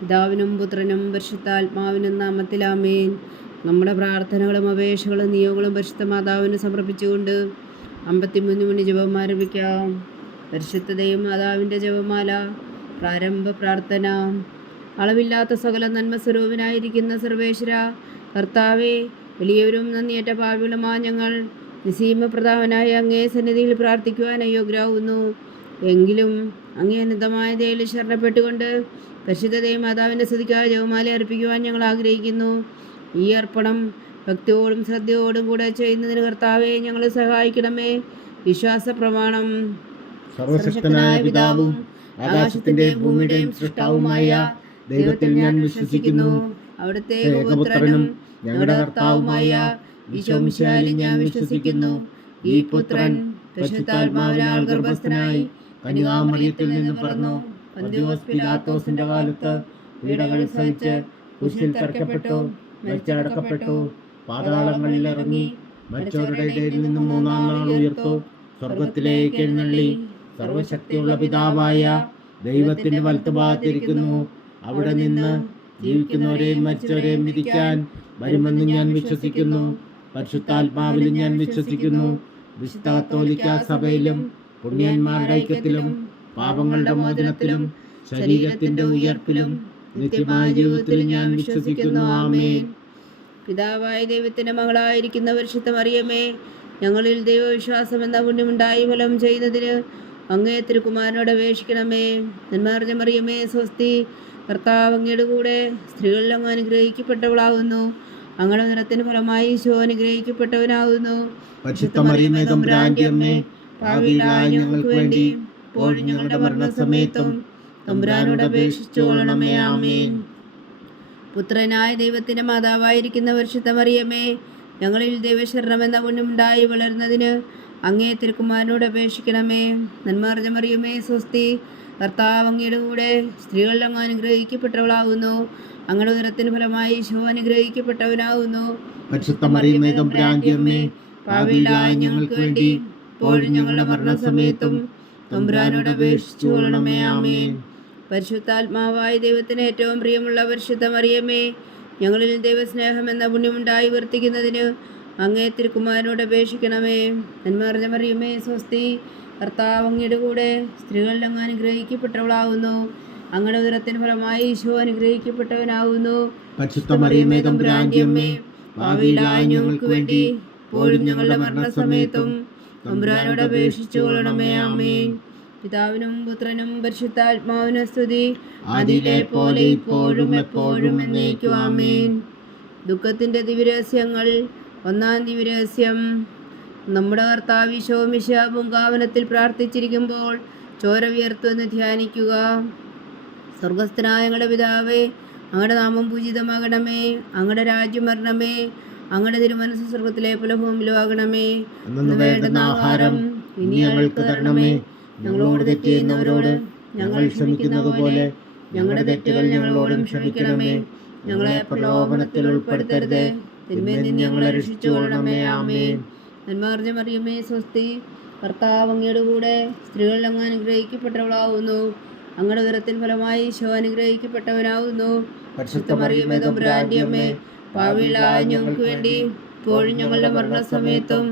പിതാവിനും പുത്രനും പരിശുദ്ധാത്മാവിനും നാമത്തിൽ ആമേൻ. നമ്മുടെ പ്രാർത്ഥനകളും അപേക്ഷകളും നിയോഗങ്ങളും പരിശുദ്ധ മാതാവിന് സമർപ്പിച്ചുകൊണ്ട് 53 മണി ജപം ആരംഭിക്കാം. പരിശുദ്ധതയും മാതാവിൻ്റെ ജപമാല. പ്രാരംഭ പ്രാർത്ഥന. അളവില്ലാത്ത സകല നന്മ സ്വരൂപനായിരിക്കുന്ന സർവേശ്വര കർത്താവേ, വലിയവരും നന്ദിയേറ്റ പാപികളുമാ ഞങ്ങൾ നിസീമപ്രധാവനായ അങ്ങേ സന്നിധിയിൽ പ്രാർത്ഥിക്കുവാൻ അയോഗ്യരാകുന്നു. എങ്കിലും അങ്ങേ അനന്തമായ ദയയിൽ ശരണപ്പെട്ടുകൊണ്ട് പരിശുദ്ധതയും മാതാവിൻ്റെ സ്തുതിക്കായി ജപമാല അർപ്പിക്കുവാൻ ഞങ്ങൾ ആഗ്രഹിക്കുന്നു. ഈ അർപ്പണം ഭക്തിയോടും ശ്രദ്ധയോടും കൂടെ ചെയ്യുന്നതിന് കർത്താവെ ഞങ്ങളെ സഹായിക്കണമേ. വിശ്വാസ പ്രമാണം. സർവശക്തനായ പിതാവും ആകാശത്തിന്റെയും ഭൂമിയുടെയും സൃഷ്ടാവുമായ ദൈവത്തിൽ ഞാൻ വിശ്വസിക്കുന്നു. അവിടുത്തെ ഏകപുത്രനും ഞങ്ങളുടെ കർത്താവുമായ ഈശോ മിശിഹായിൽ ഞാൻ വിശ്വസിക്കുന്നു. ഈ പുത്രൻ പരിശുദ്ധാത്മാവിനാൽ ഗർഭസ്ഥനായി കന്യകാമറിയത്തിൽ നിന്ന് പിറന്നു. പന്തിയോസ് പിലാത്തോസിന്റെ കാലത്ത് പീഡകൾ സഹിച്ച് കുരിശിൽ തറയ്ക്കപ്പെട്ടു, മരിച്ചടക്കപ്പെട്ടു, പാതാളങ്ങളിൽ ഇറങ്ങി, മരിച്ചവരുടെ ഇടയിൽ നിന്നും 3-ാം നാൾ ഉയർത്തു, സ്വർഗത്തിലേക്ക് എഴുന്നള്ളി, സർവശക്തിയുള്ള പിതാവായ ദൈവത്തിന്റെ വലത്തുഭാഗത്തിരിക്കുന്നു. അവിടെ നിന്ന് ജീവിക്കുന്നവരെയും മരിച്ചവരെയും വിധിക്കാൻ വരുമെന്ന് ഞാൻ വിശ്വസിക്കുന്നു. പരിശുദ്ധാത്മാവിലും ഞാൻ വിശ്വസിക്കുന്നു. വിശുദ്ധ കത്തോലിക്കാ സഭയിലും പുണ്യന്മാരുടെ ഐക്യത്തിലും പാപങ്ങളുടെ മോചനത്തിലും ശരീരത്തിന്റെ ഉയർപ്പിലും നിത്യമായ ജീവിതത്തിലും ഞാൻ വിശ്വസിക്കുന്നു. ആമേൻ. പിതാവായ ദൈവത്തിന്റെ മകളായിരിക്കുന്ന പരിശുദ്ധ മറിയമേ, ഞങ്ങളിൽ ദൈവവിശ്വാസം എന്ന പുണ്യമുണ്ടായി ഫലം ചെയ്യുന്നതിന് അങ്ങേ തിരുക്കുമാരനോട് അപേക്ഷിക്കണമേ. നന്മറിഞ്ഞ മറിയമേ സ്വസ്തി, കർത്താവ് അങ്ങയുടെ കൂടെ സ്ത്രീകളിൽ അങ്ങ് അനുഗ്രഹിക്കപ്പെട്ടവളാകുന്നു. അങ്ങയുടെ നിറത്തിന് ഫലമായി ഈശോ അനുഗ്രഹിക്കപ്പെട്ടവനാകുന്നു. പരിശുദ്ധ മറിയമേ തമ്പുരാന്റെ അമ്മേ, പാപികളായ ഞങ്ങൾക്ക് വേണ്ടി ഇപ്പോഴും ഞങ്ങളുടെ മരണസമയത്തും തമ്പുരാനോട് അപേക്ഷിച്ചുകൊള്ളണമേ. ആമേൻ. പുത്രനായ ദൈവത്തിന്റെ മാതാവായിരിക്കുന്ന പരിശുദ്ധ മറിയമേ, ഞങ്ങളിൽ ദൈവശരണം എന്ന പുണ്യമുണ്ടായി വളരുന്നതിന് അങ്ങേ തിരുക്കുമാരനോട് അപേക്ഷിക്കണമേ. നന്മറിഞ്ഞ മറിയമേ സ്വസ്തി, കർത്താവ് അങ്ങയുടെ കൂടെ സ്ത്രീകളിൽ അങ്ങ് അനുഗ്രഹിക്കപ്പെട്ടവളാകുന്നു. അങ്ങയുടെ ഉദരത്തിന് ഫലമായി ഈശോ അനുഗ്രഹിക്കപ്പെട്ടവനാകുന്നു. പരിശുദ്ധ മറിയമേ തമ്പുരാന്റെ അമ്മേ, പാപികളായ ഞങ്ങൾക്ക് വേണ്ടി ഇപ്പോഴും ഞങ്ങളുടെ മരണസമയത്തും തമ്പുരാനോട് അപേക്ഷിച്ചുകൊള്ളണമേ. ആമേൻ. പരിശുദ്ധാത്മാവായ ദൈവത്തിന് ഏറ്റവും പ്രിയമുള്ള പരിശുദ്ധ മറിയമേ, ഞങ്ങളിൽ ദൈവസ്നേഹം എന്ന പുണ്യമുണ്ടായി വർത്തിക്കുന്നതിന് അങ്ങേ തിരുക്കുമാരനോട് അപേക്ഷിക്കണമേ. നന്മറിഞ്ഞ മറിയമേ സ്വസ്തി, കർത്താവ് അങ്ങയുടെ കൂടെ സ്ത്രീകളിൽ അങ്ങ് അനുഗ്രഹിക്കപ്പെട്ടവളാകുന്നു. അങ്ങയുടെ ഉദരത്തിന് ഫലമായി ഈശോ അനുഗ്രഹിക്കപ്പെട്ടവനാകുന്നു. പരിശുദ്ധ മറിയമേ തമ്പുരാന്റെ അമ്മേ, പാപികളായ ഞങ്ങൾക്ക് വേണ്ടി ഇപ്പോഴും ഞങ്ങളുടെ മരണസമയത്തും തമ്പുരാനോട് അപേക്ഷിച്ചുകൊള്ളണമേ. ആമേൻ. പിതാവിനും പുത്രനും പരിശുദ്ധാത്മാവിനും സ്തുതി, അതിലെ പോലെ ഇപ്പോഴും എപ്പോഴും എന്നേക്കും. ആമേൻ. ദുഃഖത്തിന്റെ ദിവ്യരഹസ്യങ്ങൾ. 1-ാം ദിവ്യരഹസ്യം. നമ്മുടെ കർത്താവ് ഈശോ മിശിഹാ പൂങ്കാവനത്തിൽ പ്രാർത്ഥിച്ചിരിക്കുമ്പോൾ ചോര വിയർത്തുവെന്ന് ധ്യാനിക്കുക. സ്വർഗസ്ഥനായ ഞങ്ങളുടെ പിതാവേ, അങ്ങയുടെ നാമം പൂജിതമാകണമേ. അങ്ങയുടെ രാജ്യം വരണമേ. അങ്ങയുടെ തിരുമനസ്സ് സ്വർഗത്തിലെ പോലെ ഭൂമിയിലും ആകണമേ. അന്നു വേണ്ടുന്ന ആഹാരം ഇനി ഞങ്ങൾക്ക് തരണമേ. ഞങ്ങളോട് തെറ്റ് ചെയ്യുന്നവരോട് ഞങ്ങൾ ക്ഷമിക്കുന്നത് പോലെ ഞങ്ങളുടെ തെറ്റുകൾ ഞങ്ങളോടും ക്ഷമിക്കണമേ. ഞങ്ങളെ പ്രലോഭനത്തിൽ ഉൾപ്പെടുത്തരുത്, തിന്മയിൽ നിന്ന് ഞങ്ങളെ രക്ഷിച്ചുകൊള്ളണമേ. ആമേൻ. നന്മറിഞ്ഞ മറിയമേ സ്വസ്തി, കർത്താവ് അങ്ങയുടെ കൂടെ സ്ത്രീകളിൽ അങ്ങ് അനുഗ്രഹിക്കപ്പെട്ടവളാകുന്നു. അങ്ങയുടെ ഉദരത്തിൻ ഫലമായി ഈശോ അനുഗ്രഹിക്കപ്പെട്ടവനാകുന്നു. പരിശുദ്ധ മറിയമേ തമ്പുരാന്റെ അമ്മേ, പാപികളായ ഞങ്ങൾക്ക് വേണ്ടി ഇപ്പോഴും ഞങ്ങളുടെ മരണസമയത്തും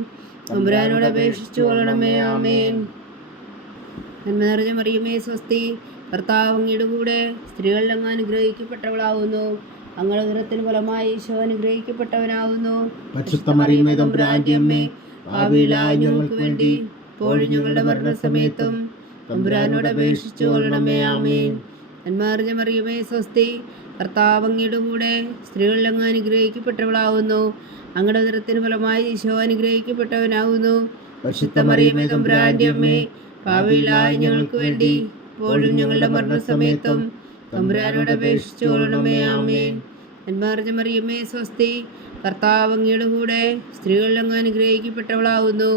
തമ്പുരാനോട് അപേക്ഷിച്ചുകൊള്ളണമേ. ആമേൻ. നന്മ നിറഞ്ഞ മറിയമേ സ്വസ്തി, കർത്താവ് അങ്ങയുടെ കൂടെ സ്ത്രീകളിൽ അങ്ങ് അനുഗ്രഹിക്കപ്പെട്ടവളാകുന്നു. അങ്ങയുടെ ഉദരത്തിന് ഫലമായി ഈശോ അനുഗ്രഹിക്കപ്പെട്ടവനാകുന്നു. പരിശുദ്ധ മറിയമേ തമ്പുരാന്റെ അമ്മേ, പാപികളായ ഞങ്ങൾക്ക് വേണ്ടി ഇപ്പോഴും ഞങ്ങളുടെ മരണസമയത്തും തമ്പുരാനോട് അപേക്ഷിച്ചുകൊള്ളണമേ. ആമേൻ. നന്മ നിറഞ്ഞ മറിയമേ സ്വസ്തി, കർത്താവ് അങ്ങയുടെ കൂടെ സ്ത്രീകളിൽ അങ്ങ് അനുഗ്രഹിക്കപ്പെട്ടവളാകുന്നു. അങ്ങയുടെ ഉദരത്തിന് ഫലമായി ഈശോ അനുഗ്രഹിക്കപ്പെട്ടവനാകുന്നു. പരിശുദ്ധ മറിയമേ തമ്പുരാന്റെ അമ്മേ, പാപികളായ ഞങ്ങൾക്ക് വേണ്ടി ഇപ്പോഴും ഞങ്ങളുടെ മരണസമയത്തും തമ്പുരാനോട് അപേക്ഷിച്ചുകൊള്ളണമേ. ആമേൻ. നന്മ നിറഞ്ഞ മറിയമേ സ്വസ്തി, കർത്താവ് അങ്ങയുടെ കൂടെ സ്ത്രീകളിൽ അങ്ങ് അനുഗ്രഹിക്കപ്പെട്ടവളാകുന്നു.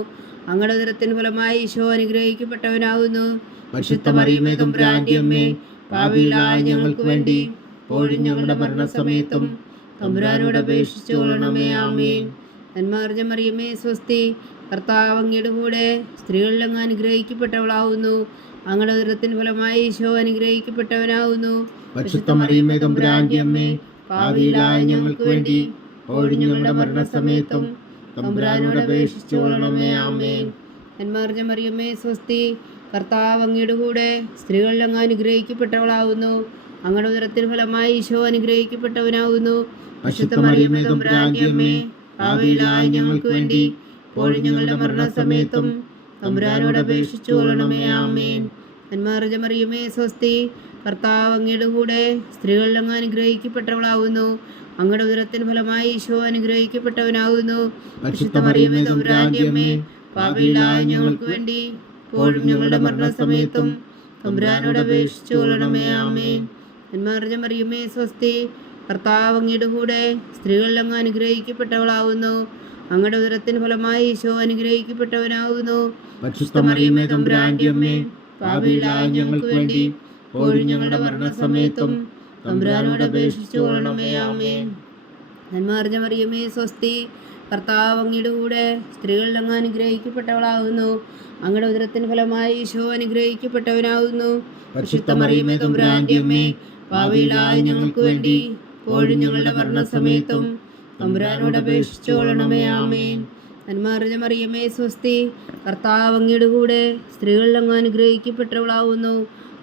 അങ്ങയുടെ ഉദരത്തിന് ഫലമായി ഈശോ അനുഗ്രഹിക്കപ്പെട്ടവനാകുന്നു. പരിശുദ്ധ മറിയമേ തമ്പുരാന്റെ അമ്മേ, പാപികളായ ഞങ്ങൾക്ക് വേണ്ടി ഇപ്പോഴും ഞങ്ങളുടെ മരണസമയത്തും തമ്പുരാനോട് അപേക്ഷിച്ചുകൊള്ളണമേ. ആമേൻ. നന്മ നിറഞ്ഞ മറിയമേ സ്വസ്തി, കർത്താവ് അങ്ങയുടെ കൂടെ സ്ത്രീകളിൽ അങ്ങ് അനുഗ്രഹിക്കപ്പെട്ടവളാകുന്നു. അങ്ങയുടെ ഉദരത്തിൻ ഫലമായി ഈശോ അനുഗ്രഹിക്കപ്പെട്ടവനാകുന്നു. പരിശുദ്ധ മറിയമേ തമ്പുരാന്റെ അമ്മേ, പാപികളായ ഞങ്ങൾക്ക് വേണ്ടി ഇപ്പോഴും ഞങ്ങളുടെ മരണസമയത്തും തമ്പുരാനോട് അപേക്ഷിച്ചു കൊള്ളണമേ. ആമേൻ. നന്മറിഞ്ഞ മറിയമേ സ്വസ്തി, കർത്താവ് അങ്ങയുടെ കൂടെ സ്ത്രീകളിൽ അങ്ങ് അനുഗ്രഹിക്കപ്പെട്ടവളാകുന്നു. അങ്ങയുടെ ഉദരത്തിൻ ഫലമായി ഈശോ അനുഗ്രഹിക്കപ്പെട്ടവനാകുന്നു. പരിശുദ്ധ മറിയമേ തമ്പുരാന്റെ അമ്മേ, പാപികളായ ഞങ്ങൾക്ക് വേണ്ടി ഇപ്പോഴും ഞങ്ങളുടെ മരണസമയത്തും തമ്പുരാനോട് അപേക്ഷിച്ചു കൊള്ളണമേ. ആമേൻ. നന്മറിഞ്ഞ മറിയമേ സ്വസ്തി, കർത്താവ് അങ്ങയുടെ കൂടെ സ്ത്രീകളിൽ അങ്ങ് അനുഗ്രഹിക്കപ്പെട്ടവളാകുന്നു. അങ്ങയുടെ ഉദരത്തിൻ ഫലമായി ഈശോ അനുഗ്രഹിക്കപ്പെട്ടവനാകുന്നു. പരിശുദ്ധ മറിയമേ തമ്പുരാന്റെ അമ്മേ, പാപികളായ ഞങ്ങൾക്ക് വേണ്ടി ഇപ്പോഴും ഞങ്ങളുടെ മരണസമയത്തും തമ്പുരാനോട് അപേക്ഷിച്ചു കൊള്ളണമേ. ആമേൻ. നന്മറിഞ്ഞ മറിയമേ സ്വസ്തി, കർത്താവ് അങ്ങയുടെ കൂടെ സ്ത്രീകളിൽ അങ്ങ് അനുഗ്രഹിക്കപ്പെട്ടവളാകുന്നു. അങ്ങയുടെ ഉദരത്തിൻ ഫലമായി ഈശോ അനുഗ്രഹിക്കപ്പെട്ടവനാകുന്നു. പരിശുദ്ധ മറിയമേ തമ്പുരാന്റെ അമ്മേ, പാപികളായ ഞങ്ങൾക്ക് വേണ്ടി ഇപ്പോഴും ഞങ്ങളുടെ മരണസമയത്തും തമ്പുരാനോട് അപേക്ഷിച്ചു കൊള്ളണമേ. ആമേൻ. നന്മറിഞ്ഞ മറിയമേ സ്വസ്തി, കർത്താവ് അങ്ങയുടെ കൂടെ സ്ത്രീകളിൽ അങ്ങ് അനുഗ്രഹിക്കപ്പെട്ടവളാകുന്നു. അങ്ങയുടെ ഉദരത്തിൻ ഫലമായി ഈശോ അനുഗ്രഹിക്കപ്പെട്ടവനാകുന്നു. പരിശുദ്ധ മറിയമേ തമ്പുരാന്റെ അമ്മേ, പാപികളായ ഞങ്ങൾക്ക് വേണ്ടി ഇപ്പോഴും ഞങ്ങളുടെ മരണസമയത്തും തമ്പുരാനോട് അപേക്ഷിച്ചു കൊള്ളണമേ. ആമേൻ. നന്മറിഞ്ഞ മറിയമേ സ്വസ്തി, കർത്താവ് അങ്ങയുടെ കൂടെ സ്ത്രീകളിൽ അങ്ങ് അനുഗ്രഹിക്കപ്പെട്ടവളാകുന്നു.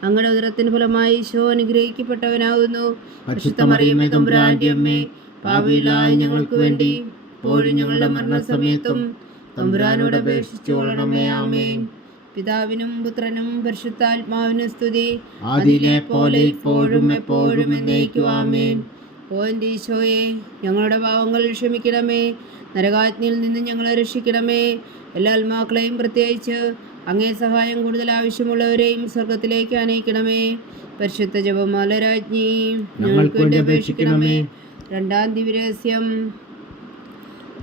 അങ്ങയുടെ ഉദരത്തിൻ ഫലമായി ഈശോ അനുഗ്രഹിക്കപ്പെട്ടവനാകുന്നു. പരിശുദ്ധ മറിയമേ തമ്പുരാന്റെ അമ്മേ, പാപികളായ ഞങ്ങൾക്ക് വേണ്ടി ഇപ്പോഴും ഞങ്ങളുടെ മരണസമയത്തും തമ്പുരാനോട് അപേക്ഷിച്ചു കൊള്ളണമേ. ആമേൻ. പിതാവിനും പുത്രനും പരിശുദ്ധാത്മാവിനും സ്തുതി, ആദിയിലെ പോലെ ഇപ്പോഴും എപ്പോഴും എന്നേക്കും. ആമേൻ. ഓ എൻ്റെ ഈശോയെ, ഞങ്ങളുടെ പാവങ്ങൾ ക്ഷമിക്കണമേ. നരകാജ്ഞയിൽ നിന്ന് ഞങ്ങളെ രക്ഷിക്കണമേ. എല്ലാ ആത്മാക്കളെയും പ്രത്യേകിച്ച് അങ്ങേ സഹായം കൂടുതൽ ആവശ്യമുള്ളവരെയും സ്വർഗത്തിലേക്ക് അനയിക്കണമേ. പരിശുദ്ധ ജപമാല രാജ്ഞി, ഞങ്ങൾക്ക് വേണ്ടി അപേക്ഷിക്കണമേ. രണ്ടാം ദിവ്യരഹസ്യം.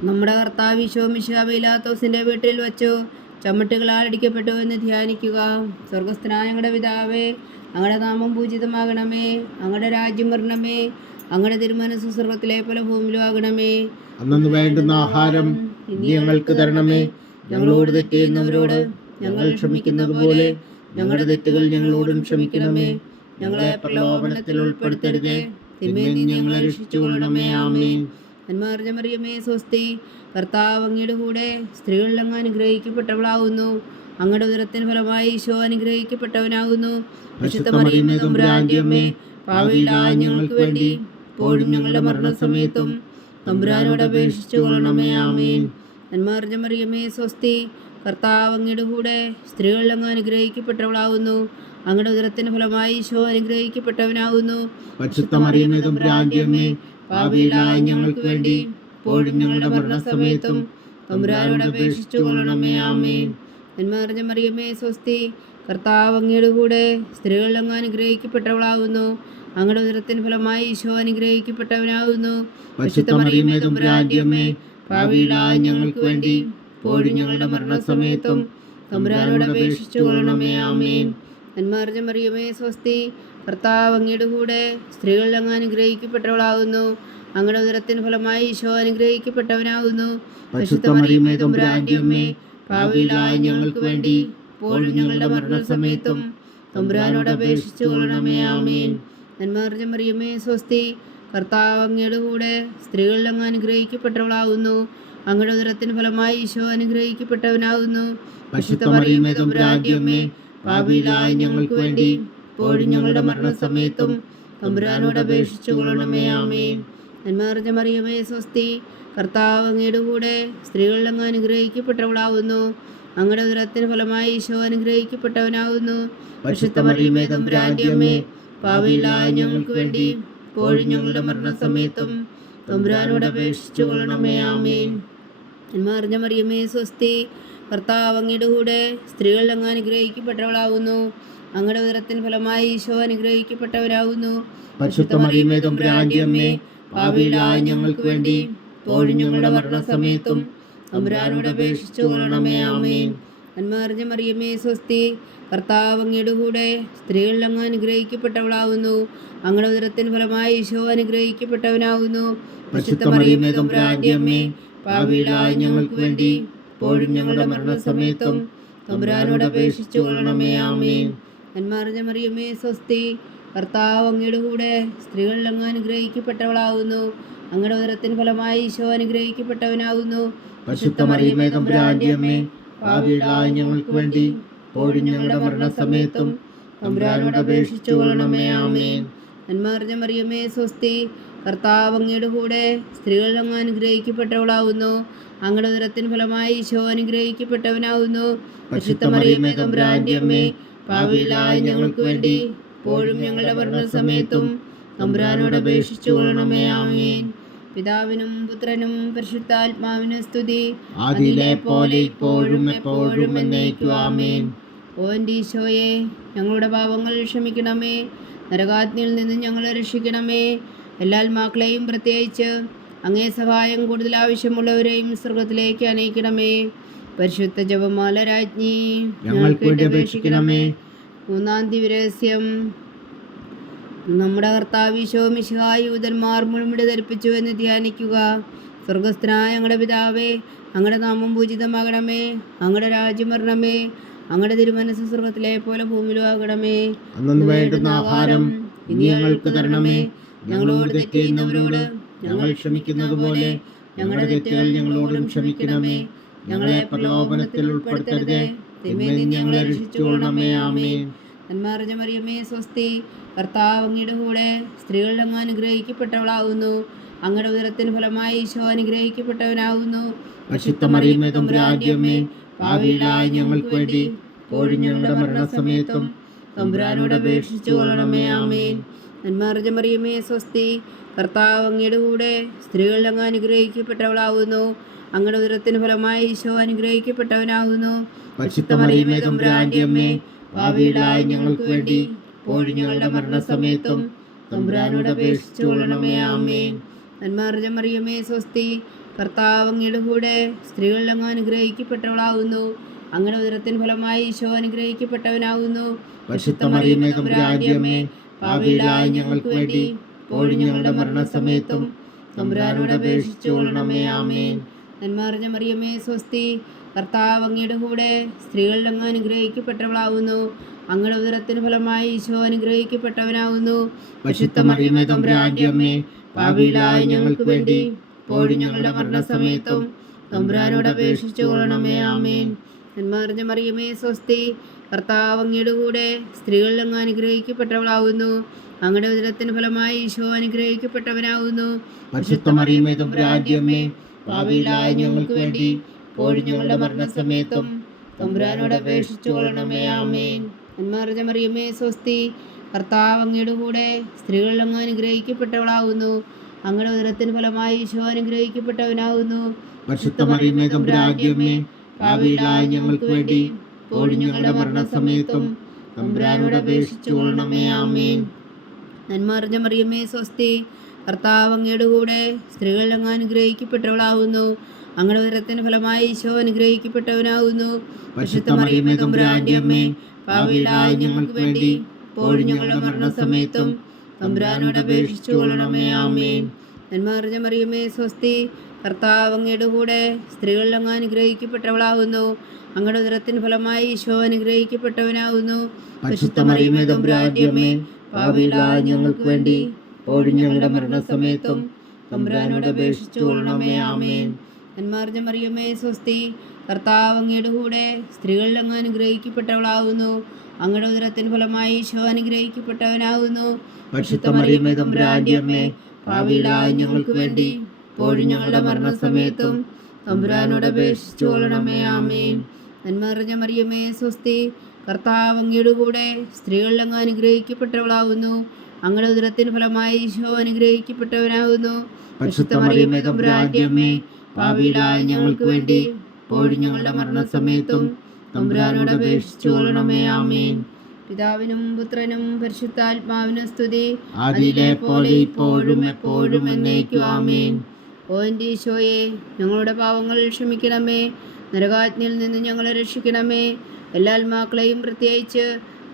നമ്മുടെ കർത്താവ് ഈശോ മിശിഹാ പീലാത്തോസിന്റെ വീട്ടിൽ വച്ചു ചമ്മട്ടുകളാൽ അടിക്കപ്പെട്ടു എന്ന് ധ്യാനിക്കുക. സ്വർഗസ്ഥനായ ഞങ്ങളുടെ പിതാവേ, അങ്ങയുടെ നാമം പൂജിതമാകണമേ. അങ്ങയുടെ രാജ്യം വരണമേ. അങ്ങയുടെ തിരുമനസ്സ് സ്വർഗത്തിലെ പോലെ ഭൂമിയിലും ആകണമേ. അന്നു വേണ്ടുന്ന ആഹാരം ഇനി ഞങ്ങൾക്ക് തരണമേ. ഞങ്ങളോട് തെറ്റ് ചെയ്യുന്നവരോട് ഞങ്ങൾ ക്ഷമിക്കുന്നത് പോലെ ഞങ്ങളുടെ തെറ്റുകൾ ഞങ്ങളോടും ക്ഷമിക്കണമേ. ഞങ്ങളെ പ്രലോഭനത്തിൽ ഉൾപ്പെടുത്തരുതേ, തിന്മയിൽ നിന്ന് ഞങ്ങളെ രക്ഷിച്ചു കൊള്ളണമേ. ആമേൻ. നന്മറിഞ്ഞ മറിയമേ സ്വസ്തി, കർത്താവ് അങ്ങയുടെ കൂടെ സ്ത്രീകളിൽ അങ്ങ് അനുഗ്രഹിക്കപ്പെട്ടവളാകുന്നു. അങ്ങയുടെ ഉദരത്തിന് ഫലമായി ഈശോ അനുഗ്രഹിക്കപ്പെട്ടവനാകുന്നു. പരിശുദ്ധ മറിയമേ തമ്പുരാന്റെ അമ്മേ, പാപികളായ ഞങ്ങൾക്ക് വേണ്ടി ഇപ്പോഴും ഞങ്ങളുടെ മരണസമയത്തും തമ്പുരാനോട് അപേക്ഷിച്ചു കൊള്ളണമേ. ആമേൻ. നന്മറിഞ്ഞ മറിയമേ സ്വസ്തി, കർത്താവ് അങ്ങയുടെ കൂടെ സ്ത്രീകളിൽ അങ്ങ് അനുഗ്രഹിക്കപ്പെട്ടവളാകുന്നു. അങ്ങയുടെ ഉദരത്തിന് ഫലമായി ഈശോ അനുഗ്രഹിക്കപ്പെട്ടവനാകുന്നു. പരിശുദ്ധ മറിയമേ തമ്പുരാന്റെ അമ്മേ, പാപികളായ ഞങ്ങൾക്ക് വേണ്ടി ഇപ്പോഴും ഞങ്ങളുടെ മരണസമയത്തും തമ്പുരാനോട് അപേക്ഷിച്ചു കൊള്ളണമേ. ആമേൻ. നന്മറിഞ്ഞ മറിയമേ സ്വസ്തി, കർത്താവ് അങ്ങയുടെ കൂടെ സ്ത്രീകളിൽ അങ്ങ് അനുഗ്രഹിക്കപ്പെട്ടവളാകുന്നു. അങ്ങയുടെ ഉദരത്തിന് ഫലമായി ഈശോ അനുഗ്രഹിക്കപ്പെട്ടവനാകുന്നു. പരിശുദ്ധ മറിയമേ തമ്പുരാന്റെ അമ്മേ, പാപികളായ ഞങ്ങൾക്ക് വേണ്ടി ഇപ്പോഴും ഞങ്ങളുടെ മരണസമയത്തും തമ്പുരാനോട് അപേക്ഷിച്ചു കൊള്ളണമേ. ആമേൻ. നന്മറിഞ്ഞ മറിയമേ സ്വസ്തി, കർത്താവ് അങ്ങയുടെ കൂടെ സ്ത്രീകളിൽ അങ്ങ് അനുഗ്രഹിക്കപ്പെട്ടവളാകുന്നു. അങ്ങയുടെ ഉദരത്തിന് ഫലമായി ഈശോ അനുഗ്രഹിക്കപ്പെട്ടവനാകുന്നു. പരിശുദ്ധ മറിയമേ തമ്പുരാന്റെ അമ്മേ, പാപികളായ ഞങ്ങൾക്ക് വേണ്ടി ഇപ്പോഴും ഞങ്ങളുടെ മരണസമയത്തും തമ്പുരാനോട് അപേക്ഷിച്ചു കൊള്ളണമേ. ആമേൻ. നന്മറിഞ്ഞ മറിയമേ സ്വസ്തി, കർത്താവ് അങ്ങയുടെ കൂടെ സ്ത്രീകളിൽ അങ്ങ് അനുഗ്രഹിക്കപ്പെട്ടവളാകുന്നു. അങ്ങയുടെ ഉദരത്തിന് ഫലമായി ഈശോ അനുഗ്രഹിക്കപ്പെട്ടവനാകുന്നു. പരിശുദ്ധ മറിയമേ തമ്പുരാന്റെ അമ്മേ, പാപികളായ ഞങ്ങൾക്ക് വേണ്ടി ഇപ്പോഴും ഞങ്ങളുടെ മരണസമയത്തും തമ്പുരാനോട് അപേക്ഷിച്ചു കൊള്ളണമേ. ആമേൻ. നന്മറിഞ്ഞ മറിയമേ സ്വസ്തി, കർത്താവ് അങ്ങയുടെ കൂടെ സ്ത്രീകളിൽ അങ്ങ് അനുഗ്രഹിക്കപ്പെട്ടവളാകുന്നു. അങ്ങയുടെ ഉദരത്തിന് ഫലമായി ഈശോ അനുഗ്രഹിക്കപ്പെട്ടവനാകുന്നു. പരിശുദ്ധ മറിയമേ തമ്പുരാന്റെ അമ്മേ, പാപികളായ ഞങ്ങൾക്ക് വേണ്ടി ഇപ്പോഴും ഞങ്ങളുടെ മരണസമയത്തും തമ്പുരാനോട് അപേക്ഷിച്ചു കൊള്ളണമേ. ആമേൻ. നന്മറിഞ്ഞ മറിയമേ സ്വസ്തി, കർത്താവ് അങ്ങയുടെ കൂടെ സ്ത്രീകളിൽ അങ്ങ് അനുഗ്രഹിക്കപ്പെട്ടവളാകുന്നു. അങ്ങയുടെ ഉദരത്തിന് ഫലമായി ഈശോ അനുഗ്രഹിക്കപ്പെട്ടവരാകുന്നു. പരിശുദ്ധ മറിയമേ തമ്പുരാന്റെ അമ്മേ, പാപികളായ ഞങ്ങൾക്ക് വേണ്ടി ഇപ്പോഴും ഞങ്ങളുടെ മരണസമയത്തും തമ്പുരാനോട് അപേക്ഷിച്ചു കൊള്ളണമേ. ആമേൻ. നന്മറിഞ്ഞ മറിയമേ സ്വസ്തി, കർത്താവ് അങ്ങയുടെ കൂടെ സ്ത്രീകളിൽ അങ്ങ് അനുഗ്രഹിക്കപ്പെട്ടവളാകുന്നു. അങ്ങയുടെ ഉദരത്തിന് ഫലമായി ഈശോ അനുഗ്രഹിക്കപ്പെട്ടവനാകുന്നു. പരിശുദ്ധ മറിയമേ തമ്പുരാന്റെ അമ്മേ, പാപികളായ ഞങ്ങൾക്ക് വേണ്ടി ഇപ്പോഴും ഞങ്ങളുടെ മരണസമയത്തും തമ്പുരാനോട് അപേക്ഷിച്ചു കൊള്ളണമേ. ആമേൻ. നന്മറിഞ്ഞ മറിയമേ സ്വസ്തി, കർത്താവ് അങ്ങയുടെ കൂടെ സ്ത്രീകളിൽ അങ്ങ് അനുഗ്രഹിക്കപ്പെട്ടവളാകുന്നു. അങ്ങയുടെ ഉദരത്തിന് ഫലമായി ഈശോ അനുഗ്രഹിക്കപ്പെട്ടവനാകുന്നു. പരിശുദ്ധ മറിയമേ തമ്പുരാന്റെ അമ്മേ, പാപികളായ ഞങ്ങൾക്ക് വേണ്ടി ഇപ്പോഴും ഞങ്ങളുടെ മരണസമയത്തും തമ്പുരാനോട് അപേക്ഷിച്ചു കൊള്ളണമേ. ആമേൻ. നന്മ നിറഞ്ഞ മറിയമേ സ്വസ്തി, കർത്താവ് അങ്ങയുടെ കൂടെ സ്ത്രീകളിൽ അങ്ങ് അനുഗ്രഹിക്കപ്പെട്ടവളാകുന്നു. അങ്ങയുടെ ഉദരത്തിന് ഫലമായി ഈശോ അനുഗ്രഹിക്കപ്പെട്ടവനാകുന്നു. പരിശുദ്ധ മറിയമേ തമ്പുരാന്റെ അമ്മേ, പാപികളായ ഞങ്ങൾക്ക് വേണ്ടി ഇപ്പോഴും ഞങ്ങളുടെ മരണസമയത്തും തമ്പുരാനോട് അപേക്ഷിച്ചു കൊള്ളണമേ. ആമേൻ. പിതാവിനും പുത്രനും പരിശുദ്ധാത്മാവിനും സ്തുതി, ആദിയിലെ പോലെ ഇപ്പോഴും എപ്പോഴും എന്നേക്കും. ആമേൻ. ഓ എൻ്റെ ഈശോയെ, ഞങ്ങളുടെ പാപങ്ങൾ ക്ഷമിക്കണമേ. നരകാഗ്നിയിൽ നിന്ന് ഞങ്ങളെ രക്ഷിക്കണമേ. എല്ലാ ആത്മാക്കളെയും പ്രത്യേകിച്ച് അങ്ങേ സഹായം കൂടുതൽ ആവശ്യമുള്ളവരെയും സ്വർഗത്തിലേക്ക് അനയിക്കണമേ. പരിശുദ്ധ ജപമാല രാജ്ഞി, ഞങ്ങൾക്ക് വേണ്ടി അപേക്ഷിക്കണമേ. മൂന്നാം ദിവരഹസ്യം. നമ്മുടെ കർത്താവ് ഈശോ മിശിഹായ യൂതന്മാർ മുൾമുടി ധരിപ്പിച്ചു എന്ന് ധ്യാനിക്കുക. സ്വർഗസ്ഥനായ ഞങ്ങളുടെ പിതാവേ, അങ്ങയുടെ നാമം പൂജിതമാകണമേ. അങ്ങയുടെ രാജ്യം വരണമേ. അങ്ങയുടെ തിരുമനസ് സ്വർഗത്തിലെ പോലെ ഭൂമിയിലും ആകണമേ. അന്നു വേണ്ടുന്ന ആഹാരം ഇനി ഞങ്ങൾക്ക് തരണമേ. ഞങ്ങളോട് തെറ്റ് ചെയ്യുന്നവരോട് ഞങ്ങൾ ക്ഷമിക്കുന്നത് പോലെ ഞങ്ങളുടെ തെറ്റുകൾ ഞങ്ങളോടും ക്ഷമിക്കണമേ. ഞങ്ങളെ പ്രലോഭനത്തിൽ ഉൾപ്പെടുത്തരുതേ, തിന്മയിൽ നിന്ന് ഞങ്ങളെ രക്ഷിച്ചുകൊള്ളണമേ. ആമേൻ. നന്മ നിറഞ്ഞ മറിയമേ സ്വസ്തി, കർത്താവ് അങ്ങയുടെ കൂടെ സ്ത്രീകളിൽ അങ്ങ് അനുഗ്രഹിക്കപ്പെട്ടവളാകുന്നു. അങ്ങയുടെ ഉദരത്തിന് ഫലമായി ഈശോ അനുഗ്രഹിക്കപ്പെട്ടവനാകുന്നു. പരിശുദ്ധ മറിയമേ തമ്പുരാന്റെ അമ്മേ, പാപികളായ ഞങ്ങൾക്ക് വേണ്ടി ഇപ്പോഴും ഞങ്ങളുടെ മരണസമയത്തും തമ്പുരാനോട് അപേക്ഷിച്ചു കൊള്ളണമേ. ആമേൻ. നന്മ നിറഞ്ഞ മറിയമേ സ്വസ്തി, കർത്താവ് അങ്ങയുടെ കൂടെ സ്ത്രീകളിൽ അങ്ങ് അനുഗ്രഹിക്കപ്പെട്ടവളാകുന്നു. അങ്ങയുടെ ഉദരത്തിന് ഫലമായി ഈശോ അനുഗ്രഹിക്കപ്പെട്ടവനാകുന്നു. പരിശുദ്ധ മറിയമേ തമ്പുരാന്റെ അമ്മേ, പാപികളായ ഞങ്ങൾക്ക് വേണ്ടി ഇപ്പോഴും ഞങ്ങളുടെ മരണസമയത്തും തമ്പുരാനോട് അപേക്ഷിച്ചു കൊള്ളണമേ. ആമേൻ. നന്മ നിറഞ്ഞ മറിയമേ സ്വസ്തി, കർത്താവ് അങ്ങയുടെ കൂടെ സ്ത്രീകളിൽ അങ്ങ് അനുഗ്രഹിക്കപ്പെട്ടവളാകുന്നു. അങ്ങയുടെ ഉദരത്തിന് ഫലമായി ഈശോ അനുഗ്രഹിക്കപ്പെട്ടവനാകുന്നു. പരിശുദ്ധ മറിയമേ തമ്പുരാന്റെ അമ്മേ, പാപികളായ ഞങ്ങൾക്ക് വേണ്ടി ഇപ്പോഴും ഞങ്ങളുടെ മരണസമയത്തും തമ്പുരാനോട് അപേക്ഷിച്ചു കൊള്ളണമേ. ആമേൻ. നന്മ നിറഞ്ഞ മറിയമേ സ്വസ്തി, കർത്താവ് അങ്ങയുടെ കൂടെ സ്ത്രീകളിൽ അങ്ങ് അനുഗ്രഹിക്കപ്പെട്ടവളാകുന്നു. അങ്ങയുടെ ഉദരത്തിന് ഫലമായി ഈശോ അനുഗ്രഹിക്കപ്പെട്ടവനാകുന്നു. പരിശുദ്ധ മറിയമേ തമ്പുരാന്റെ അമ്മേ, പാപികളായ ഞങ്ങൾക്ക് വേണ്ടി ഇപ്പോഴും ഞങ്ങളുടെ മരണസമയത്തും തമ്പുരാനോട് അപേക്ഷിച്ചു കൊള്ളണമേ. ആമേൻ. നന്മ നിറഞ്ഞ മറിയമേ സ്വസ്തി, കർത്താവ് അങ്ങയുടെ കൂടെ സ്ത്രീകളിൽ അങ്ങ് അനുഗ്രഹിക്കപ്പെട്ടവളാകുന്നു. അങ്ങയുടെ ഉദരത്തിന് ഫലമായി ഈശോ അനുഗ്രഹിക്കപ്പെട്ടവനാകുന്നു. പരിശുദ്ധ മറിയമേ തമ്പുരാന്റെ അമ്മേ, പാപികളായ ഞങ്ങൾക്ക് വേണ്ടി ഇപ്പോഴും ഞങ്ങളുടെ മരണസമയത്തും തമ്പുരാനോട് അപേക്ഷിച്ചു കൊള്ളണമേ. ആമേൻ. നന്മ നിറഞ്ഞ മറിയമേ സ്വസ്തി, കർത്താവ് അങ്ങയുടെ കൂടെ സ്ത്രീകളിൽ അങ്ങ് അനുഗ്രഹിക്കപ്പെട്ടവളാകുന്നു. അങ്ങയുടെ ഉദരത്തിന് ഫലമായി ഈശോ അനുഗ്രഹിക്കപ്പെട്ടവനാകുന്നു. പരിശുദ്ധ മറിയമേ തമ്പുരാന്റെ അമ്മേ, പാപികളായ ഞങ്ങൾക്ക് വേണ്ടി ഇപ്പോഴും ഞങ്ങളുടെ മരണസമയത്തും തമ്പുരാനോട് അപേക്ഷിച്ചു കൊള്ളണമേ. ആമേൻ. നന്മ നിറഞ്ഞ മറിയമേ സ്വസ്തി, കർത്താവ് അങ്ങയുടെ കൂടെ സ്ത്രീകളിൽ അങ്ങ് അനുഗ്രഹിക്കപ്പെട്ടവളാകുന്നു. അങ്ങയുടെ ഉദരത്തിന് ഫലമായി ഈശോ അനുഗ്രഹിക്കപ്പെട്ടവനാകുന്നു. പരിശുദ്ധ മറിയമേ തമ്പുരാന്റെ അമ്മേ, പാപികളായ ഞങ്ങൾക്ക് വേണ്ടി ഇപ്പോഴും ഞങ്ങളുടെ മരണസമയത്തും തമ്പുരാനോട് അപേക്ഷിച്ചു കൊള്ളണമേ. ആമേൻ. നന്മ നിറഞ്ഞ മറിയമേ സ്വസ്തി, കർത്താവ് അങ്ങയുടെ കൂടെ സ്ത്രീകളിൽ അങ്ങ് അനുഗ്രഹിക്കപ്പെട്ടവളാകുന്നു. അങ്ങയുടെ ഉദരത്തിന് ഫലമായി ഈശോ അനുഗ്രഹിക്കപ്പെട്ടവനാകുന്നു. പരിശുദ്ധ മറിയമേ തമ്പുരാന്റെ അമ്മേ, പാപികളായ ഞങ്ങൾക്ക് വേണ്ടി ഇപ്പോഴും ഞങ്ങളുടെ മരണസമയത്തും തമ്പുരാനോട് അപേക്ഷിച്ചു കൊള്ളണമേ. ആമേൻ. നന്മ നിറഞ്ഞ മറിയമേ സ്വസ്തി, കർത്താവ് അങ്ങയുടെ കൂടെ സ്ത്രീകളിൽ അങ്ങ് അനുഗ്രഹിക്കപ്പെട്ടവളാകുന്നു. അങ്ങയുടെ ഉദരത്തിന് ഫലമായി ഈശോ അനുഗ്രഹിക്കപ്പെട്ടവനാകുന്നു. പരിശുദ്ധ മറിയമേ തമ്പുരാന്റെ അമ്മേ, പാപികളായ ഞങ്ങൾക്ക് വേണ്ടി ഇപ്പോഴും ഞങ്ങളുടെ മരണസമയത്തും തമ്പുരാനോട് അപേക്ഷിച്ചു കൊള്ളണമേ. ആമേൻ. നന്മ നിറഞ്ഞ മറിയമേ സ്വസ്തി, കർത്താവ് അങ്ങയുടെ കൂടെ സ്ത്രീകളിൽ അങ്ങ് അനുഗ്രഹിക്കപ്പെട്ടവളാകുന്നു. അങ്ങയുടെ ഉദരത്തിന് ഫലമായി ഈശോ അനുഗ്രഹിക്കപ്പെട്ടവനാകുന്നു. പരിശുദ്ധ മറിയമേ തമ്പുരാന്റെ അമ്മേ, പാപികളായ ഞങ്ങൾക്ക് വേണ്ടി ഇപ്പോഴും ഞങ്ങളുടെ മരണസമയത്തും തമ്പുരാനോട് അപേക്ഷിച്ചു കൊള്ളണമേ. ആമേൻ. പിതാവിനും പുത്രനും പരിശുദ്ധാത്മാവിനും സ്തുതി, ആദിയിലെ പോലെ ഇപ്പോഴും എപ്പോഴും എന്നേക്കും. ആമേൻ. ഓ എൻ്റെ ഈശോയെ, ഞങ്ങളുടെ പാവങ്ങൾ ക്ഷമിക്കണമേ. നരകാഗ്നിയിൽ നിന്ന് ഞങ്ങളെ രക്ഷിക്കണമേ. എല്ലാ ആത്മാക്കളെയും പ്രത്യേകിച്ച്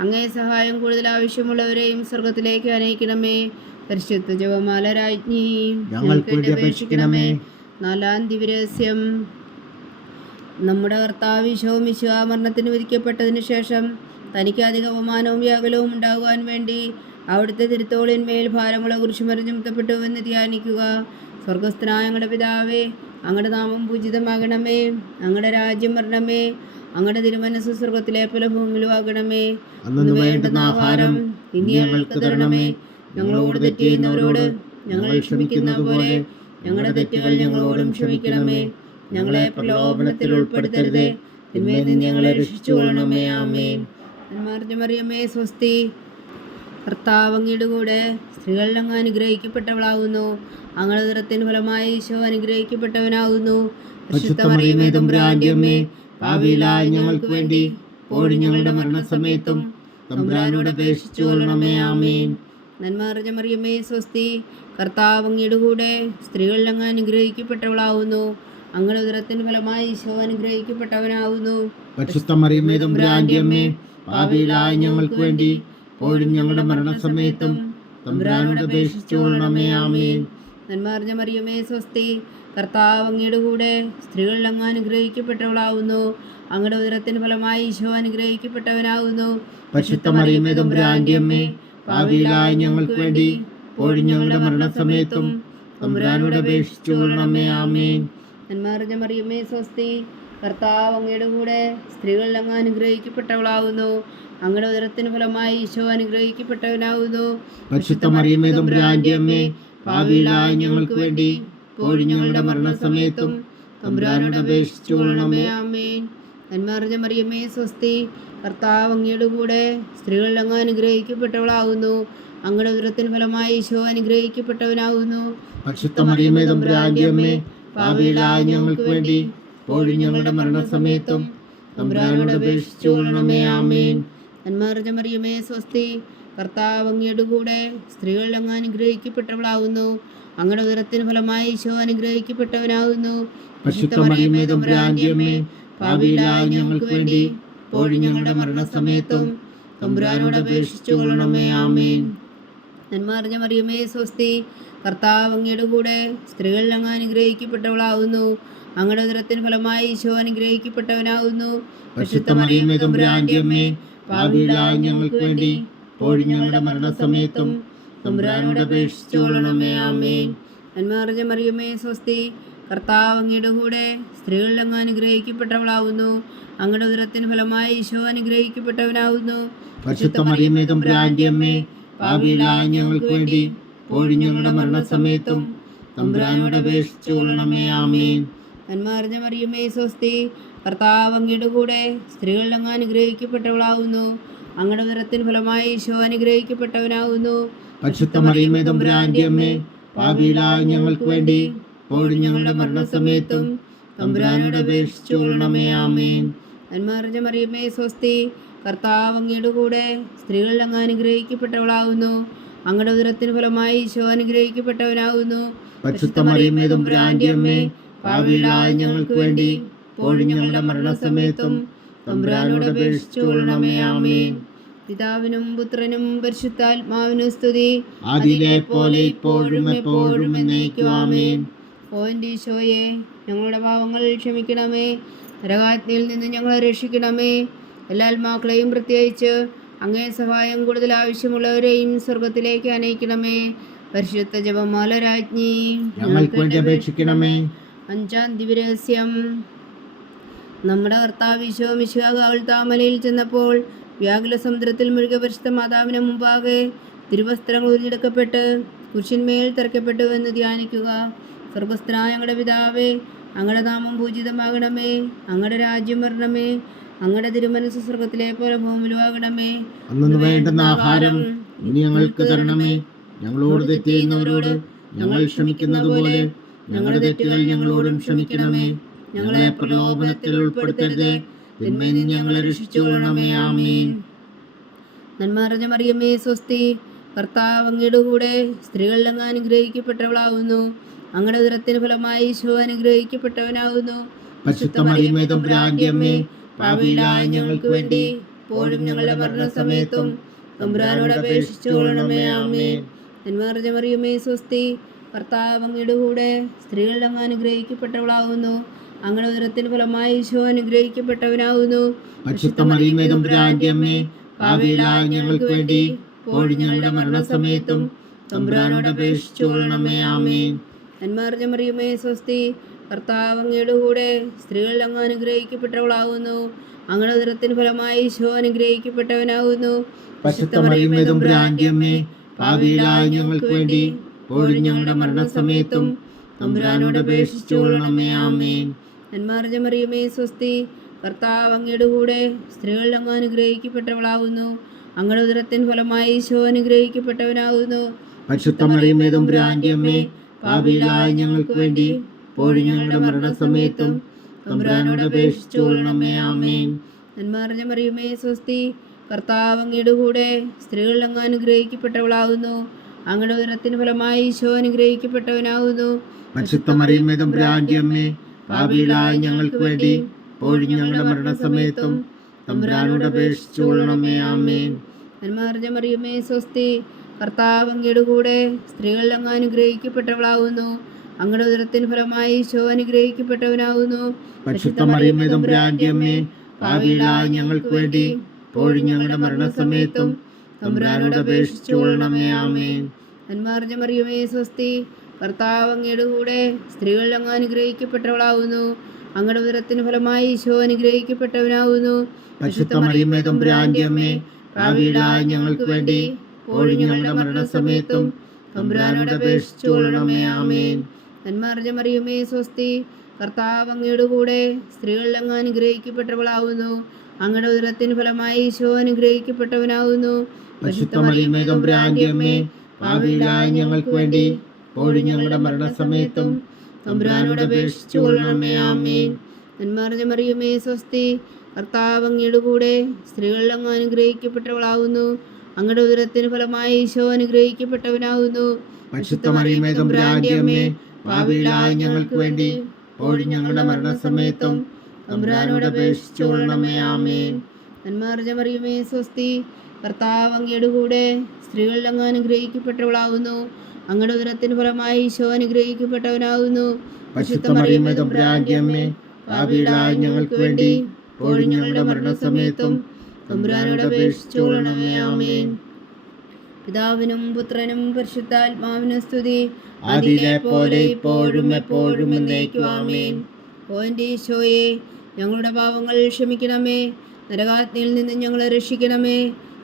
അങ്ങേ സഹായം കൂടുതൽ ആവശ്യമുള്ളവരെയും സ്വർഗത്തിലേക്ക് അനയിക്കണമേ. പരിശുദ്ധ ജപമാല രാജ്ഞി, ഞങ്ങൾക്ക് വേണ്ടി അപേക്ഷിക്കണമേ. നാലാം ദിവരഹസ്യം. നമ്മുടെ കർത്താവ് ഈശോ മിശിഹാ മരണത്തിന് വിധിക്കപ്പെട്ടതിന് ശേഷം തനിക്ക് അധിക അപമാനവും വ്യാകുലവും ഉണ്ടാകുവാൻ വേണ്ടി അവിടുത്തെ തിരുത്തോളിന്മേൽ ഭാരങ്ങളെ കുറിച്ച് മറിഞ്ഞുമുത്തപ്പെട്ടു എന്ന് ധ്യാനിക്കുക. സ്വർഗസ്ഥനായ ഞങ്ങളുടെ പിതാവേ, അങ്ങയുടെ നാമം പൂജിതമാകണമേ. അങ്ങയുടെ രാജ്യം വരണമേ. അങ്ങയുടെ തിരുമനസ്സ് സ്വർഗത്തിലെ പോലെ ഭൂമിയിലും ആകണമേ. അന്നു വേണ്ടുന്ന ആഹാരം ഇനി ഞങ്ങൾക്ക് തരണമേ. ഞങ്ങളോട് തെറ്റ് ചെയ്യുന്നവരോട് ഞങ്ങൾ ക്ഷമിക്കുന്നത് പോലെ ഞങ്ങളുടെ തെറ്റുകൾ ഞങ്ങളോടും ക്ഷമിക്കണമേ. ഞങ്ങളെ പ്രലോഭനത്തിൽ ഉൾപ്പെടുത്തരുതേ, തിന്മയിൽ നിന്ന് ഞങ്ങളെ രക്ഷിച്ചുകൊള്ളണമേ. ആമേൻ. മറിയമേ സ്വസ്തി, കർത്താവ് അങ്ങയുടെ കൂടെ സ്ത്രീകളിൽ അങ്ങ് അനുഗ്രഹിക്കപ്പെട്ടവളാകുന്നു. അങ്ങയുടെ ഉദരത്തിൻ ഫലമായി ഈശോ അനുഗ്രഹിക്കപ്പെട്ടവനാകുന്നു. പരിശുദ്ധ മറിയമേ തമ്പുരാന്റെ അമ്മേ, പാപികളായ ഞങ്ങൾക്ക് വേണ്ടി ഇപ്പോഴും ഞങ്ങളുടെ മരണസമയത്തും തമ്പുരാനോട് അപേക്ഷിച്ചു കൊള്ളണമേ. ആമേൻ. നന്മ നിറഞ്ഞ മറിയമേ സ്വസ്തി, കർത്താവ് അങ്ങയുടെ കൂടെ സ്ത്രീകളിൽ അങ്ങ് അനുഗ്രഹിക്കപ്പെട്ടവളാകുന്നു. അങ്ങയുടെ ഉദരത്തിൻ ഫലമായി ഈശോ അനുഗ്രഹിക്കപ്പെട്ടവനാകുന്നു. പരിശുദ്ധ മറിയമേ തമ്പുരാന്റെ അമ്മേ, പാപികളായ ഞങ്ങൾക്ക് വേണ്ടി ഇപ്പോഴും ഞങ്ങളുടെ മരണസമയത്തും തമ്പുരാനോട് അപേക്ഷിച്ചു കൊള്ളണമേ. ആമേൻ. നന്മ നിറഞ്ഞ മറിയമേ സ്വസ്തി, കർത്താവ് അങ്ങയുടെ കൂടെ സ്ത്രീകളിൽ അങ്ങ് അനുഗ്രഹിക്കപ്പെട്ടവളാകുന്നു. അങ്ങയുടെ ഉദരത്തിന് ഫലമായി ഈശോ അനുഗ്രഹിക്കപ്പെട്ടവനാകുന്നു. പരിശുദ്ധ മറിയമേ തമ്പുരാന്റെ അമ്മേ, പാപികളായ ഞങ്ങൾക്ക് വേണ്ടി ഇപ്പോഴും ഞങ്ങളുടെ മരണസമയത്തും തമ്പുരാനോട് അപേക്ഷിച്ചു കൊള്ളണമേ. ആമേൻ. നന്മ നിറഞ്ഞ മറിയമേ സ്വസ്തി, കർത്താവ് അങ്ങയുടെ കൂടെ സ്ത്രീകളിൽ അങ്ങ് അനുഗ്രഹിക്കപ്പെട്ടവളാകുന്നു. അങ്ങയുടെ ഉദരത്തിന് ഫലമായി ഈശോ അനുഗ്രഹിക്കപ്പെട്ടവനാകുന്നു. പരിശുദ്ധ മറിയമേ തമ്പുരാന്റെ അമ്മേ, പാപികളായ ഞങ്ങൾക്ക് വേണ്ടി ഇപ്പോഴും ഞങ്ങളുടെ മരണസമയത്തും തമ്പുരാനോട് അപേക്ഷിച്ചു കൊള്ളണമേ. ആമേൻ. നന്മ നിറഞ്ഞ മറിയമേ സ്വസ്തി, കർത്താവ് അങ്ങയുടെ കൂടെ സ്ത്രീകളിൽ അങ്ങ് അനുഗ്രഹിക്കപ്പെട്ടവളാകുന്നു. അങ്ങയുടെ ഉദരത്തിന് ഫലമായി ഈശോ അനുഗ്രഹിക്കപ്പെട്ടവനാകുന്നു. പരിശുദ്ധ മറിയമേ തമ്പുരാന്റെ അമ്മേ, പാപികളായ ഞങ്ങൾക്ക് വേണ്ടി ഇപ്പോഴും ഞങ്ങളുടെ മരണസമയത്തും തമ്പുരാനോട് അപേക്ഷിച്ചു കൊള്ളണമേ. ആമേൻ. നന്മ നിറഞ്ഞ മറിയമേ സ്വസ്തി, കർത്താവ് അങ്ങയുടെ കൂടെ സ്ത്രീകളിൽ അങ്ങ് അനുഗ്രഹിക്കപ്പെട്ടവളാകുന്നു. അങ്ങയുടെ ഉദരത്തിന് ഫലമായി ഈശോ അനുഗ്രഹിക്കപ്പെട്ടവനാകുന്നു. പരിശുദ്ധ മറിയമേ തമ്പുരാന്റെ അമ്മേ, പാപികളായ ഞങ്ങൾക്ക് വേണ്ടി ഇപ്പോഴും ഞങ്ങളുടെ മരണസമയത്തും തമ്പുരാനോട് അപേക്ഷിച്ചു കൊള്ളണമേ. ആമേൻ. നന്മ നിറഞ്ഞ മറിയമേ സ്വസ്തി, കർത്താവ് അങ്ങയുടെ കൂടെ സ്ത്രീകളിൽ അങ്ങ് അനുഗ്രഹിക്കപ്പെട്ടവളാകുന്നു. അങ്ങയുടെ ഉദരത്തിന് ഫലമായി ഈശോ അനുഗ്രഹിക്കപ്പെട്ടവനാകുന്നു. പരിശുദ്ധ മറിയമേ തമ്പുരാന്റെ അമ്മേ, പാപികളായ ഞങ്ങൾക്ക് വേണ്ടി ഇപ്പോഴും ഞങ്ങളുടെ മരണസമയത്തും തമ്പുരാനോട് അപേക്ഷിച്ചു കൊള്ളണമേ. ആമേൻ. നന്മ നിറഞ്ഞ മറിയമേ സ്വസ്തി, കർത്താവ് അങ്ങയുടെ കൂടെ സ്ത്രീകളിൽ അങ്ങ് അനുഗ്രഹിക്കപ്പെട്ടവളാകുന്നു. അങ്ങയുടെ ഉദരത്തിന് ഫലമായി ഈശോ അനുഗ്രഹിക്കപ്പെട്ടവനാകുന്നു. പരിശുദ്ധ മറിയമേ തമ്പുരാന്റെ അമ്മേ, പാപികളായ ഞങ്ങൾക്ക് വേണ്ടി ഇപ്പോഴും ഞങ്ങളുടെ മരണസമയത്തും തമ്പുരാനോട് അപേക്ഷിച്ചു കൊള്ളണമേ. ആമേൻ. നന്മ നിറഞ്ഞ മറിയമേ സ്വസ്തി, കർത്താവ് അങ്ങയുടെ കൂടെ സ്ത്രീകളിൽ അങ്ങ് അനുഗ്രഹിക്കപ്പെട്ടവളാകുന്നു. അങ്ങയുടെ ഉദരത്തിന് ഫലമായി ഈശോ അനുഗ്രഹിക്കപ്പെട്ടവനാകുന്നു. പരിശുദ്ധ മറിയമേ തമ്പുരാന്റെ അമ്മേ, പാപികളായ ഞങ്ങൾക്ക് വേണ്ടി ഇപ്പോഴും ഞങ്ങളുടെ മരണസമയത്തും തമ്പുരാനോട് അപേക്ഷിച്ചു കൊള്ളണമേ. ആമേൻ. നന്മ നിറഞ്ഞ മറിയമേ സ്വസ്തി, കർത്താവ് അങ്ങയുടെ കൂടെ സ്ത്രീകളിൽ അങ്ങ് അനുഗ്രഹിക്കപ്പെട്ടവളാകുന്നു. അങ്ങയുടെ ഉദരത്തിന് ഫലമായി ഈശോ അനുഗ്രഹിക്കപ്പെട്ടവനാകുന്നു. പരിശുദ്ധ മറിയമേ തമ്പുരാന്റെ അമ്മേ, പാപികളായ ഞങ്ങൾക്ക് വേണ്ടി ഇപ്പോഴും ഞങ്ങളുടെ മരണസമയത്തും തമ്പുരാനോട് അപേക്ഷിച്ചു കൊള്ളണമേ. ആമേൻ. പിതാവിനും പുത്രനും പരിശുദ്ധാത്മാവിനും സ്തുതി, ആദിയിലെ പോലെ ഇപ്പോഴും എപ്പോഴും എന്നേക്കും. ആമേൻ. ഓ എൻ്റെ ഈശോയെ, ഞങ്ങളുടെ പാവങ്ങൾ ക്ഷമിക്കണമേ. നരകാഗ്നിയിൽ നിന്ന് ഞങ്ങളെ രക്ഷിക്കണമേ. എല്ലാ ആത്മാക്കളെയും പ്രത്യേകിച്ച് അങ്ങേ സഹായം കൂടുതൽ ആവശ്യമുള്ളവരെയും സ്വർഗത്തിലേക്ക് അനയിക്കണമേ. പരിശുദ്ധ ജപമാല രാജ്ഞി, ഞങ്ങൾക്ക് വേണ്ടി അപേക്ഷിക്കണമേ. 5-ാം ദിവ്യരഹസ്യം. നമ്മുടെ കർത്താവ് ഈശോ മിശിഹാ ഗാഗുൽത്താമലയിൽ ചെന്നപ്പോൾ വ്യാകുല സമുദ്രത്തിൽ മുഴുകിയ പരിശുദ്ധ മാതാവിന് മുമ്പാകെ തിരുവസ്ത്രങ്ങൾ ഉരിഞ്ഞെടുക്കപ്പെട്ട് കുരിശിന്മേൽ തറയ്ക്കപ്പെട്ടു എന്ന് ധ്യാനിക്കുക. സ്വർഗസ്ഥനായ ഞങ്ങളുടെ പിതാവേ, അങ്ങയുടെ നാമം പൂജിതമാകണമേ. അങ്ങയുടെ രാജ്യം വരണമേ. അങ്ങയുടെ തിരുമനസ്സ് സ്വർഗത്തിലെ പോലെ ഭൂമിയിലുമാകണമേ. അന്നു വേണ്ടുന്ന ആഹാരം ഇനി ഞങ്ങൾക്ക് തരണമേ. ഞങ്ങളോട് തെറ്റ് ചെയ്യുന്നവരോട് ഞങ്ങൾ ക്ഷമിക്കുന്നത് പോലെ ഞങ്ങളുടെ തെറ്റുകൾ ഞങ്ങളോടും ക്ഷമിക്കണമേ. ഞങ്ങളെ പ്രലോഭനത്തിൽ ഉൾപ്പെടുത്തരുതേ, തിന്മയിൽ നിന്ന് ഞങ്ങളെ രക്ഷിച്ചുകൊള്ളണമേ. ആമേൻ. നന്മ നിറഞ്ഞ മറിയമേ സ്വസ്തി, കർത്താവ് അങ്ങയുടെ കൂടെ സ്ത്രീകളിൽ അങ്ങ് അനുഗ്രഹിക്കപ്പെട്ടവളാകുന്നു. അങ്ങയുടെ ഉദരത്തിന് ഫലമായി ഈശോ അനുഗ്രഹിക്കപ്പെട്ടവനാകുന്നു. പരിശുദ്ധ മറിയമേ തമ്പുരാന്റെ അമ്മേ, പാപികളായ ഞങ്ങൾക്ക് വേണ്ടി ഇപ്പോഴും ഞങ്ങളുടെ മരണസമയത്തും തമ്പുരാനോട് അപേക്ഷിച്ചു കൊള്ളണമേ. ആമേൻ. നന്മ നിറഞ്ഞ മറിയമേ സ്വസ്തി, കർത്താവ് അങ്ങയുടെ കൂടെ സ്ത്രീകളിൽ അങ്ങ് അനുഗ്രഹിക്കപ്പെട്ടവളാകുന്നു. അങ്ങയുടെ ഉദരത്തിന് ഫലമായി ഈശോ അനുഗ്രഹിക്കപ്പെട്ടവനാകുന്നു. പരിശുദ്ധ മറിയമേ തമ്പുരാന്റെ അമ്മേ, പാപികളായ ഞങ്ങൾക്ക് വേണ്ടി ഇപ്പോഴും ഞങ്ങളുടെ മരണസമയത്തും തമ്പുരാനോട് അപേക്ഷിച്ചുകൊള്ളണമേ. ആമേൻ. നന്മറിഞ്ഞ മറിയമേ സ്വസ്തി, കർത്താവ് അങ്ങയുടെ കൂടെ, സ്ത്രീകളിൽ അങ്ങ് അനുഗ്രഹിക്കപ്പെട്ടവളാകുന്നു. അങ്ങയുടെ ഉദരത്തിൻ ഫലമായി ഈശോ അനുഗ്രഹിക്കപ്പെട്ടവനാകുന്നു. പരിശുദ്ധ മറിയമേ തമ്പുരാന്റെ അമ്മേ, പാപികളായ ഞങ്ങൾക്ക് വേണ്ടി ഇപ്പോഴും ഞങ്ങളുടെ മരണസമയത്തും തമ്പുരാനോട് അപേക്ഷിച്ചുകൊള്ളണമേ. ആമേൻ. നന്മറിഞ്ഞ മറിയമേ സ്വസ്തി, കർത്താവ് അങ്ങയുടെ കൂടെ, സ്ത്രീകളിൽ അങ്ങ് അനുഗ്രഹിക്കപ്പെട്ടവളാകുന്നു. അങ്ങയുടെ ഉദരത്തിൻ ഫലമായി ഈശോ അനുഗ്രഹിക്കപ്പെട്ടവനാകുന്നു. പരിശുദ്ധ മറിയമേ തമ്പുരാന്റെ അമ്മേ, പാപികളായ ഞങ്ങൾക്ക് വേണ്ടി ഇപ്പോഴും ഞങ്ങളുടെ മരണസമയത്തും തമ്പുരാനോട് അപേക്ഷിച്ചുകൊള്ളണമേ. ആമേൻ. നന്മറിഞ്ഞ മറിയമേ സ്വസ്തി, കർത്താവ് അങ്ങയുടെ കൂടെ, സ്ത്രീകളിൽ അങ്ങ് അനുഗ്രഹിക്കപ്പെട്ടവളാകുന്നു. അങ്ങയുടെ ഉദരത്തിന് ഫലമായി ഈശോ അനുഗ്രഹിക്കപ്പെട്ടവനാകുന്നു. പരിശുദ്ധ മറിയമേ തമ്പുരാന്റെ അമ്മേ, പാപികളായ ഞങ്ങൾക്ക് വേണ്ടി ഇപ്പോഴും ഞങ്ങളുടെ മരണസമയത്തും തമ്പുരാനോട് അപേക്ഷിച്ചുകൊള്ളണമേ. ആമേൻ. നന്മറിഞ്ഞ മറിയമേ സ്വസ്തി, കർത്താവ് അങ്ങയുടെ കൂടെ, സ്ത്രീകളിൽ അങ്ങ് അനുഗ്രഹിക്കപ്പെട്ടവളാകുന്നു. അങ്ങയുടെ ഉദരത്തിന് ഫലമായി ഈശോ അനുഗ്രഹിക്കപ്പെട്ടവനാകുന്നു. പരിശുദ്ധ മറിയമേ തമ്പുരാന്റെ അമ്മേ, പാപികളായ ഞങ്ങൾക്ക് വേണ്ടി ഇപ്പോഴും ഞങ്ങളുടെ മരണസമയത്തും തമ്പുരാനോട് അപേക്ഷിച്ചുകൊള്ളണമേ. ആമേൻ. നന്മറിഞ്ഞ മറിയമേ സ്വസ്തി, കർത്താവ് അങ്ങയുടെ കൂടെ, സ്ത്രീകളിൽ അങ്ങ് അനുഗ്രഹിക്കപ്പെട്ടവളാകുന്നു. അങ്ങയുടെ ഉദരത്തിന് ഫലമായി ഈശോ അനുഗ്രഹിക്കപ്പെട്ടവനാകുന്നു. പരിശുദ്ധ മറിയമേ തമ്പുരാന്റെ അമ്മേ, പാപികളായ ഞങ്ങൾക്ക് വേണ്ടി ഇപ്പോഴും ഞങ്ങളുടെ മരണസമയത്തും തമ്പുരാനോട് അപേക്ഷിച്ചുകൊള്ളണമേ. ആമേൻ. നന്മറിഞ്ഞ മറിയമേ സ്വസ്തി, കർത്താവ് അങ്ങയുടെ കൂടെ, സ്ത്രീകളിൽ അങ്ങ് അനുഗ്രഹിക്കപ്പെട്ടവളാകുന്നു. അങ്ങയുടെ ഉദരത്തിന് ഫലമായി ഈശോ അനുഗ്രഹിക്കപ്പെട്ടവനാകുന്നു. പരിശുദ്ധ മറിയമേ തമ്പുരാന്റെ അമ്മേ, പാപികളായ ഞങ്ങൾക്ക് വേണ്ടി ഇപ്പോഴും ഞങ്ങളുടെ മരണസമയത്തും തമ്പുരാനോട് അപേക്ഷിച്ചുകൊള്ളണമേ. ആമേൻ. നന്മറിഞ്ഞ മറിയമേ സ്വസ്തി, കർത്താവ് അങ്ങയുടെ കൂടെ, സ്ത്രീകളിൽ അങ്ങ് അനുഗ്രഹിക്കപ്പെട്ടവളാകുന്നു. അങ്ങയുടെ ഉദരത്തിന് ഫലമായി ഈശോ അനുഗ്രഹിക്കപ്പെട്ടവനാകുന്നു. പരിശുദ്ധ മറിയമേ തമ്പുരാന്റെ അമ്മേ, പാപികളായ ഞങ്ങൾക്ക് വേണ്ടി ഇപ്പോഴും ഞങ്ങളുടെ മരണസമയത്തും തമ്പുരാനോട് അപേക്ഷിച്ചുകൊള്ളണമേ. ആമേൻ. നന്മറിഞ്ഞ മറിയമേ സ്വസ്തി, കർത്താവ് അങ്ങയുടെ കൂടെ, സ്ത്രീകളിൽ അങ്ങ് അനുഗ്രഹിക്കപ്പെട്ടവളാകുന്നു. അങ്ങയുടെ ഉദരത്തിന് ഫലമായി ഈശോ അനുഗ്രഹിക്കപ്പെട്ടവനാകുന്നു. പരിശുദ്ധ മറിയമേ തമ്പുരാന്റെ അമ്മേ, പാപികളായ ഞങ്ങൾക്ക് വേണ്ടി ഇപ്പോഴും ഞങ്ങളുടെ മരണസമയത്തും തമ്പുരാനോട് അപേക്ഷിച്ചുകൊള്ളണമേ. ആമേൻ. പിതാവിനും പുത്രനും പരിശുദ്ധാത്മാവിനും സ്തുതി, ആദിയിലെ പോലെ ഇപ്പോഴും എപ്പോഴും എന്നേക്കും. ആമേൻ. ഓ എൻ്റെ ഈശോയെ, ഞങ്ങളുടെ പാപങ്ങൾ ക്ഷമിക്കണമേ. നരകാഗ്നിയിൽ നിന്ന് ഞങ്ങളെ രക്ഷിക്കണമേ.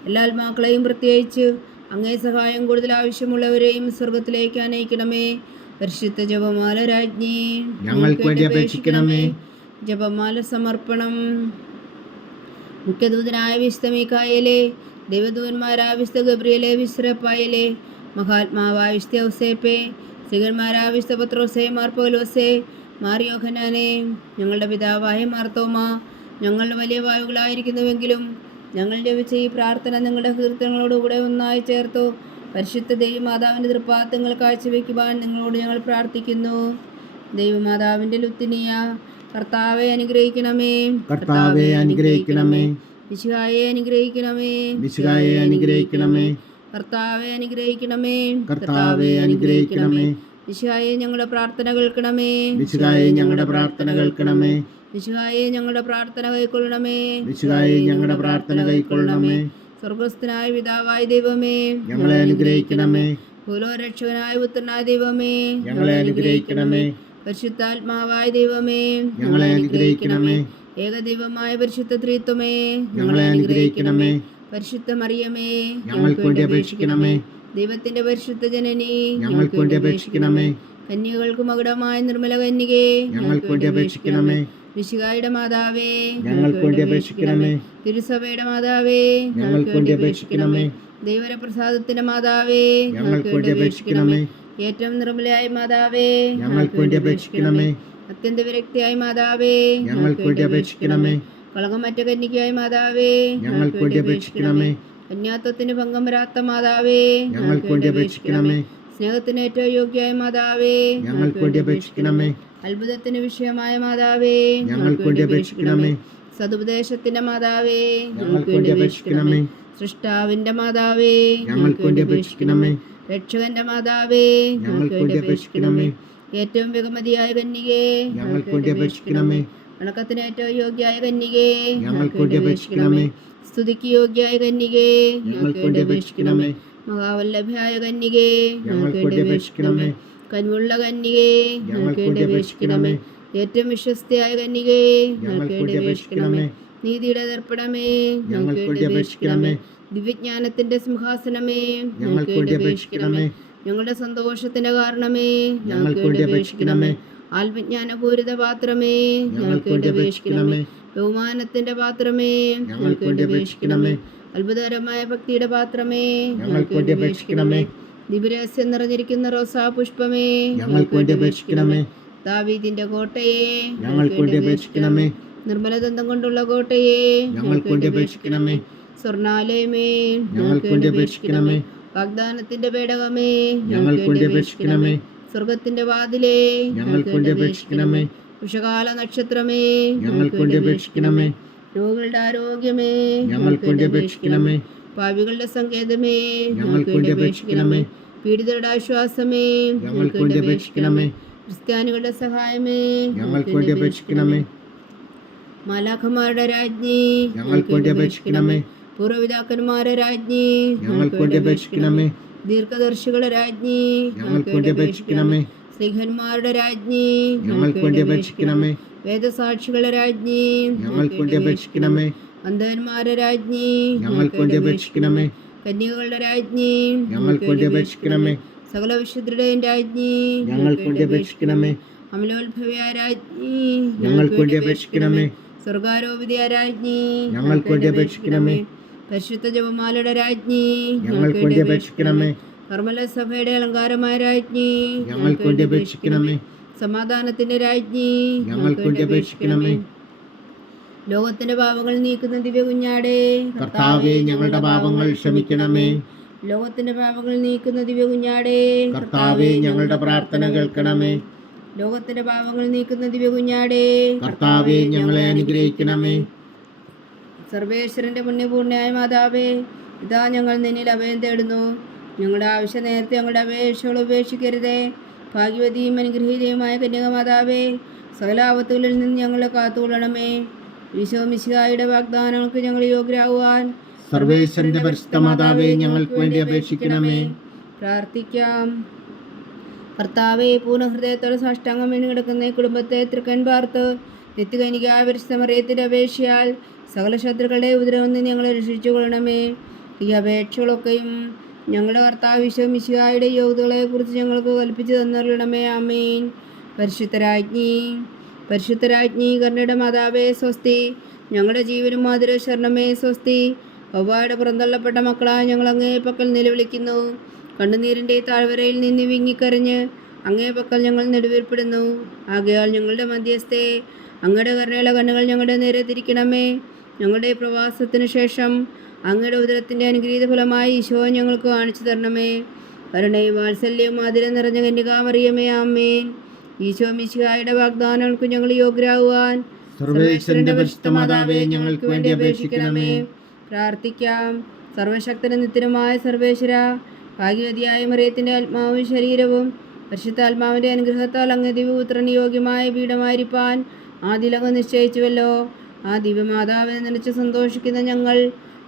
എല്ലാ ആത്മാക്കളെയും പ്രത്യേകിച്ച് അങ്ങേ സഹായം കൂടുതൽ ആവശ്യമുള്ളവരെയും സ്വർഗത്തിലേക്ക് അനയിക്കണമേ. പരിശുദ്ധ ജപമാല രാജ്ഞി, ഞങ്ങൾക്ക് വേണ്ടി അപേക്ഷിക്കണമേ. ജപമാല സമർപ്പണം. മുഖ്യദൂതനായ വിശുദ്ധ മീഖായേലേ, ദൈവദൂതന്മാരായ വിശുദ്ധ ഗബ്രിയേലേ, വിശുദ്ധ റഫായേലേ, മഹാത്മാവായ വിശുദ്ധ ഔസേപ്പേ, സികന്മാരായ വിശുദ്ധ പത്രോസേ, മാർ പൗലോസേ, മാർ യോഹന്നാനേ, ഞങ്ങളുടെ പിതാവായ മാർത്തോമ, ഞങ്ങളുടെ വലിയ വായുകളായിരിക്കുന്നുവെങ്കിലും ഞങ്ങൾ ജപിച്ച ഈ പ്രാർത്ഥന നിങ്ങളുടെ കീർത്തനങ്ങളോടുകൂടെ ഒന്നായി ചേർത്തു പരിശുദ്ധ ദൈവമാതാവിൻ്റെ തൃപ്പാദങ്ങൾ കാഴ്ചവെക്കുവാൻ നിങ്ങളോട് ഞങ്ങൾ പ്രാർത്ഥിക്കുന്നു. ദൈവമാതാവിൻ്റെ ലുത്തിനിയ, കർത്താവെ അനുഗ്രഹിക്കണമേ. കർത്താവെ അനുഗ്രഹിക്കണമേ. മിശിഹായെ അനുഗ്രഹിക്കണമേ. മിശിഹായെ അനുഗ്രഹിക്കണമേ. കർത്താവെ അനുഗ്രഹിക്കണമേ. കർത്താവെ അനുഗ്രഹിക്കണമേ. മിശിഹായെ ഞങ്ങളുടെ പ്രാർത്ഥന കേൾക്കണമേ. മിശിഹായെ ഞങ്ങളുടെ പ്രാർത്ഥന കേൾക്കണമേ. മിശിഹായെ ഞങ്ങളുടെ പ്രാർത്ഥന കൈക്കൊള്ളണമേ. മിശിഹായെ ഞങ്ങളുടെ പ്രാർത്ഥന കൈക്കൊള്ളണമേ. സ്വർഗസ്ഥനായ പിതാവായ ദൈവമേ, ഞങ്ങളെ അനുഗ്രഹിക്കണമേ. ഭൂലോകരക്ഷകനായ പുത്രനായ ദൈവമേ, ഞങ്ങളെ അനുഗ്രഹിക്കണമേ. പരിശുദ്ധാത്മാവായ ദൈവമേ, ഞങ്ങളെ അനുഗ്രഹിക്കണമേ. ഏകദൈവമായ പരിശുദ്ധ ത്രിത്വമേ, ഞങ്ങളെ അനുഗ്രഹിക്കണമേ. പരിശുദ്ധ മറിയമേ, ഞങ്ങൾക്ക് വേണ്ടി അപേക്ഷിക്കണമേ. ദൈവത്തിന്റെ പരിശുദ്ധ ജനനി, ഞങ്ങൾക്ക് വേണ്ടി അപേക്ഷിക്കണമേ. കന്യകൾക്ക് മകുടമായ നിർമ്മല കന്യകേ, ഞങ്ങൾക്ക് വേണ്ടി അപേക്ഷിക്കണമേ. മിശിഹായുടെ മാതാവേ, ഞങ്ങൾക്ക് വേണ്ടി അപേക്ഷിക്കണമേ. തിരുസഭയുടെ മാതാവേ, ഞങ്ങൾക്ക് വേണ്ടി അപേക്ഷിക്കണമേ. ദൈവപ്രസാദത്തിന്റെ മാതാവേ, ഞങ്ങൾക്ക് വേണ്ടി അപേക്ഷിക്കണമേ. ഏറ്റവും നിർമ്മലയായ മാതാവേ, ഞങ്ങൾക്ക് വേണ്ടി അപേക്ഷിക്കണമേ. അത്യന്ത വിരക്തിയായ മാതാവേ, ഞങ്ങൾക്ക് വേണ്ടി അപേക്ഷിക്കണമേ. കളങ്കമറ്റ കന്യകയായ മാതാവേ, ഞങ്ങൾക്ക് വേണ്ടി അപേക്ഷിക്കണമേ. കന്യാത്വത്തിന് ഭംഗം വരാത്ത മാതാവേ, ഞങ്ങൾക്ക് വേണ്ടി അപേക്ഷിക്കണമേ. സ്നേഹത്തിന് ഏറ്റവും യോഗ്യയായ മാതാവേ, ഞങ്ങൾക്ക് വേണ്ടി അപേക്ഷിക്കണമേ. അത്ഭുതത്തിന് വിഷയമായ മാതാവേ, ഞങ്ങൾക്ക് വേണ്ടി അപേക്ഷിക്കണമേ. സതുപദേശത്തിന്റെ മാതാവേ, ഞങ്ങൾക്ക് വേണ്ടി അപേക്ഷിക്കണമേ. സൃഷ്ടാവിന്റെ മാതാവേ, ഞങ്ങൾക്ക് വേണ്ടി അപേക്ഷിക്കണമേ. രക്ഷകന്റെ മാതാവേ, ഞങ്ങൾക്ക് വേണ്ടി അപേക്ഷിക്കണമേ. ഏറ്റവും ബഹുമതിയായ കന്യകേ, ഞങ്ങൾക്ക് വേണ്ടി അപേക്ഷിക്കണമേ. വണക്കത്തിന് ഏറ്റവും യോഗ്യായ കന്യകേ, ഞങ്ങൾക്ക് വേണ്ടി അപേക്ഷിക്കണമേ. സ്തുതിക്ക് യോഗ്യായ കന്യകേ, ഞങ്ങൾക്ക് വേണ്ടി അപേക്ഷിക്കണമേ. മഹാവല്ലഭയായ കന്യകേ, ഞങ്ങൾക്ക് വേണ്ടി അപേക്ഷിക്കണമേ. കനിവുള്ള കന്യകേ, ഞങ്ങൾക്ക് വേണ്ടി അപേക്ഷിക്കണമേ. ഏറ്റവും വിശ്വസ്തയായ കന്യകേ, ഞങ്ങൾക്ക് വേണ്ടി അപേക്ഷിക്കണമേ. നീതിയുടെ ദർപ്പണമേ, ഞങ്ങൾക്ക് വേണ്ടി അപേക്ഷിക്കണമേ. ദിവ്യജ്ഞാനത്തിന്റെ സിംഹാസനമേ, ഞങ്ങൾക്ക് വേണ്ടി അപേക്ഷിക്കണമേ. ഞങ്ങളുടെ സന്തോഷത്തിന്റെ കാരണമേ, ഞങ്ങൾക്ക് വേണ്ടി അപേക്ഷിക്കണമേ. ആത്മജ്ഞാനപൂരിത പാത്രമേ, ഞങ്ങൾക്ക് വേണ്ടി അപേക്ഷിക്കണമേ. ബഹുമാനത്തിന്റെ പാത്രമേ, ഞങ്ങൾക്ക് വേണ്ടി അപേക്ഷിക്കണമേ. അത്ഭുതകരമായ ഭക്തിയുടെ പാത്രമേ, ഞങ്ങൾക്ക് വേണ്ടി അപേക്ഷിക്കണമേ. ദിവ്യരഹസ്യം നിറഞ്ഞിരിക്കുന്ന റോസാ പുഷ്പമേ, ഞങ്ങൾക്ക് വേണ്ടി അപേക്ഷിക്കണമേ. ദാവീദിന്റെ കോട്ടയെ, ഞങ്ങൾക്ക് വേണ്ടി അപേക്ഷിക്കണമേ. നിർമ്മലദന്തം കൊണ്ടുള്ള കോട്ടയെ, ഞങ്ങൾക്ക് വേണ്ടി അപേക്ഷിക്കണമേ. സ്വർണാലയമേ, ഞങ്ങൾക്ക് വേണ്ടി അപേക്ഷിക്കണമേ. വാഗ്ദാനത്തിന്റെ പേടകമേ, ഞങ്ങൾക്ക് വേണ്ടി അപേക്ഷിക്കണമേ. സ്വർഗത്തിന്റെ വാതിലേ, ഞങ്ങൾക്ക് വേണ്ടി അപേക്ഷിക്കണമേ. ഉഷകാല നക്ഷത്രമേ, ഞങ്ങൾക്ക് വേണ്ടി അപേക്ഷിക്കണമേ. രോഗികളുടെ ആരോഗ്യമേ, ഞങ്ങൾക്ക് വേണ്ടി അപേക്ഷിക്കണമേ. പാപികളുടെ സങ്കേതമേ, ഞങ്ങൾക്ക് വേണ്ടി അപേക്ഷിക്കണമേ. പീഡിതരുടെ ആശ്വാസമേ, ഞങ്ങൾക്ക് വേണ്ടി അപേക്ഷിക്കണമേ. ക്രിസ്ത്യാനികളുടെ സഹായമേ, ഞങ്ങൾക്ക് വേണ്ടി അപേക്ഷിക്കണമേ. മാലാഖമാരുടെ രാജ്ഞി, ഞങ്ങൾക്ക് വേണ്ടി അപേക്ഷിക്കണമേ. പൂർവ്വപിതാക്കന്മാരുടെ രാജ്ഞി, ഞങ്ങൾക്ക് വേണ്ടി അപേക്ഷിക്കണമേ. ദീർഘദർശികളുടെ രാജ്ഞി, ഞങ്ങൾക്ക് വേണ്ടി അപേക്ഷിക്കണമേ. സ്ത്രീഹന്മാരുടെ രാജ്ഞി, ഞങ്ങൾക്ക് വേണ്ടി അപേക്ഷിക്കണമേ. വേദസാക്ഷികളുടെ രാജ്ഞി, ഞങ്ങൾക്ക് വേണ്ടി അപേക്ഷിക്കണമേ. അന്ധന്മാരുടെ രാജ്ഞി, ഞങ്ങൾക്ക് വേണ്ടി അപേക്ഷിക്കണമേ. കന്യകകളുടെ രാജ്ഞി, ഞങ്ങൾക്ക് വേണ്ടി അപേക്ഷിക്കണമേ. സകല വിശുദ്ധരുടെയും രാജ്ഞി, ഞങ്ങൾക്ക് വേണ്ടി അപേക്ഷിക്കണമേ. അമലോത്ഭവയായ രാജ്ഞി, ഞങ്ങൾക്ക് വേണ്ടി അപേക്ഷിക്കണമേ. സ്വർഗാരോപിതയായ രാജ്ഞി, ഞങ്ങൾക്ക് വേണ്ടി അപേക്ഷിക്കണമേ. പരിശുദ്ധ ജപമാലയുടെ രാജ്ഞി, ഞങ്ങൾക്ക് വേണ്ടി അപേക്ഷിക്കണമേ. കർമ്മല സഭയുടെ അലങ്കാരമായ രാജ്ഞി, ഞങ്ങൾക്ക് വേണ്ടി അപേക്ഷിക്കണമേ. സമാധാനത്തിന്റെ രാജ്ഞി, ഞങ്ങൾക്ക് വേണ്ടി അപേക്ഷിക്കണമേ. ലോകത്തിന്റെ പാപങ്ങൾ നീക്കുന്ന ദിവ്യ കുഞ്ഞാടേ, കർത്താവേ, ഞങ്ങളുടെ പാപങ്ങൾ ക്ഷമിക്കണമേ. ലോകത്തിന്റെ പാപങ്ങൾ നീക്കുന്ന ദിവ്യ കുഞ്ഞാടേ, കർത്താവേ, ഞങ്ങളുടെ പ്രാർത്ഥന കേൾക്കണമേ. ലോകത്തിന്റെ പാപങ്ങൾ നീക്കുന്ന ദിവ്യ കുഞ്ഞാടേ, കർത്താവേ, ഞങ്ങളെ അനുഗ്രഹിക്കണമേ. സർവേശ്വരന്റെ പുണ്യപൂർണ്ണയായ മാതാവേ, ഇതാ ഞങ്ങൾ നിന്നിൽ അഭയം തേടുന്നു. ഞങ്ങളുടെ ആവശ്യ നേരത്തെ ഞങ്ങളുടെ അപേക്ഷകൾ ഉപേക്ഷിക്കരുതേ. ഭാഗ്യവതിയും അനുഗ്രഹീതയുമായ കന്യകമാതാവേ, സകല ആപത്തുകളിൽ നിന്ന് ഞങ്ങളെ കാത്തുകൊള്ളണമേ. ഈശോ മിശിഹായുടെ വാഗ്ദാനങ്ങൾക്ക് ഞങ്ങൾ യോഗ്യരാകുവാൻ സർവേശ്വരന്റെ പരിശുദ്ധ മാതാവേ, ഞങ്ങൾക്ക് വേണ്ടി അപേക്ഷിക്കണമേ. പ്രാർത്ഥിക്കാം. കർത്താവെ, പൂർണ്ണ ഹൃദയത്തോടെ സാഷ്ടാംഗം വീണ് കിടക്കുന്ന ഈ കുടുംബത്തെ തൃക്കൺ പാർത്ത് നിത്യകനികായ പരിശുദ്ധ മറിയത്തിന്റെ അപേക്ഷയാൽ സകല ശത്രുക്കളുടെ ഉപദ്രവം നിന്ന് ഞങ്ങളെ രക്ഷിച്ചു കൊള്ളണമേ. ഈ അപേക്ഷകളൊക്കെയും ഞങ്ങളുടെ കർത്താവ് ഈശോ മിശിഹായുടെ യോഗ്യതകളെക്കുറിച്ച് ഞങ്ങൾക്ക് കൽപ്പിച്ചു തന്നറിയണമേ. ആമേൻ. പരിശുദ്ധരാജ്ഞി, പരിശുദ്ധരാജ്ഞി, കരുണയുടെ മാതാവേ സ്വസ്തി. ഞങ്ങളുടെ ജീവനും മാതിര ശരണമേ സ്വസ്തി. വവ്വായുടെ പുറന്തള്ളപ്പെട്ട മക്കളായ ഞങ്ങൾ അങ്ങേ പക്കൽ നിലവിളിക്കുന്നു. കണ്ണുനീരിൻ്റെ താഴ്വരയിൽ നിന്ന് വിങ്ങിക്കരഞ്ഞ് അങ്ങേ പക്കൽ ഞങ്ങൾ നെടുവീർപ്പെടുന്നു. ആകയാൽ ഞങ്ങളുടെ മധ്യസ്ഥേ, അങ്ങയുടെ കരുണയുള്ള കണ്ണുകൾ ഞങ്ങളുടെ നേരെ തിരിക്കണമേ. ഞങ്ങളുടെ പ്രവാസത്തിന് ശേഷം അങ്ങയുടെ ഉദരത്തിൻ്റെ അനുഗ്രഹീത ഫലമായി ഈശോ ഞങ്ങൾക്ക് കാണിച്ചു തരണമേ. കരുണയും വാത്സല്യവും ആതിരം നിറഞ്ഞ കന്യകാമറിയമേ. ആമേൻ. ഈശോ മിശിഹായുടെ വാഗ്ദാനങ്ങൾക്ക് ഞങ്ങൾ യോഗ്യരാകുവാൻ സർവേശ്വരന്റെ പരിശുദ്ധ മാതാവേ, ഞങ്ങൾക്ക് വേണ്ടി അപേക്ഷിക്കണമേ. പ്രാർത്ഥിക്കാം. സർവശക്തനും നിത്യനുമായ സർവേശ്വര, ഭാഗ്യവതിയായ മറിയത്തിൻ്റെ ആത്മാവും ശരീരവും പരിശുദ്ധാത്മാവിൻ്റെ അനുഗ്രഹത്താൽ അങ്ങ് ദിവ്യപുത്രന് യോഗ്യമായ പീഠമായിരിക്കാൻ ആദിലകം നിശ്ചയിച്ചുവല്ലോ. ആ ദിവ്യമാതാവിനെ നിലച്ച് സന്തോഷിക്കുന്ന ഞങ്ങൾ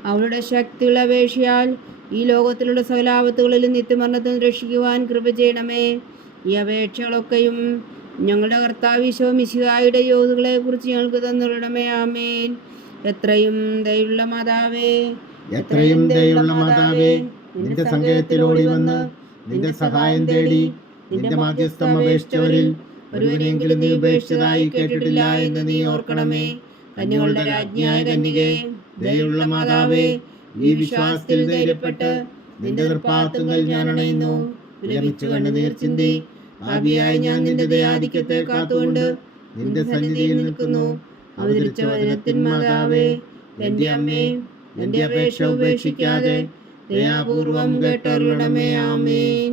അവളുടെ ശക്തിയുള്ള അപേക്ഷയാൽ ഈ ലോകത്തിലുള്ള സകല ആപത്തുകളിലും നിത്യമരണത്തിൽ രക്ഷിക്കുവാൻ കൃപ ചെയ്യണമേ. ഈ അപേക്ഷകളൊക്കെയും ഞങ്ങളുടെ കർത്താവ് ഈശോ മിശിഹായുടെ യോഗ്യതകളെക്കുറിച്ച് ഞങ്ങൾക്ക് തന്നിടണമേ. ആമേൻ. എത്രയും ദയുള്ള മാതാവേ, എത്രയും ദയുള്ള മാതാവേ, നിന്റെ സങ്കേതത്തിലോടി വന്ന് നിന്റെ സഹായം തേടി നിന്റെ മാധ്യസ്ഥം അപേക്ഷിച്ചവരിൽ ഒരുവനെങ്കിലും നീ ഉപേക്ഷിച്ചതായി കേട്ടിട്ടില്ല എന്ന് നീ ഓർക്കണമേ. കന്യകളുടെ രാജ്ഞിയായ കന്യകേ, ദയുള്ള മാതാവേ, ഈ വിശ്വാസത്തിൽ ധൈര്യപ്പെട്ട് നിന്റെ തൃപ്പാത്തുകൾ ഞാൻ അണയുന്നു. വിലപിച്ചു കണ്ണുനീർ ചിന്തി ഭാവിയായി ഞാൻ നിന്റെ ദയാധിക്യത്തെ കാത്തുകൊണ്ട് നിന്റെ സന്നിധിയിൽ നിൽക്കുന്നു. അവതരിച്ച വചനത്തിൻ മാതാവേ, എന്റെ അമ്മേ, എന്റെ അപേക്ഷ ഉപേക്ഷിക്കാതെ ദയാപൂർവം കേട്ടരുളണമേ. ആമേൻ.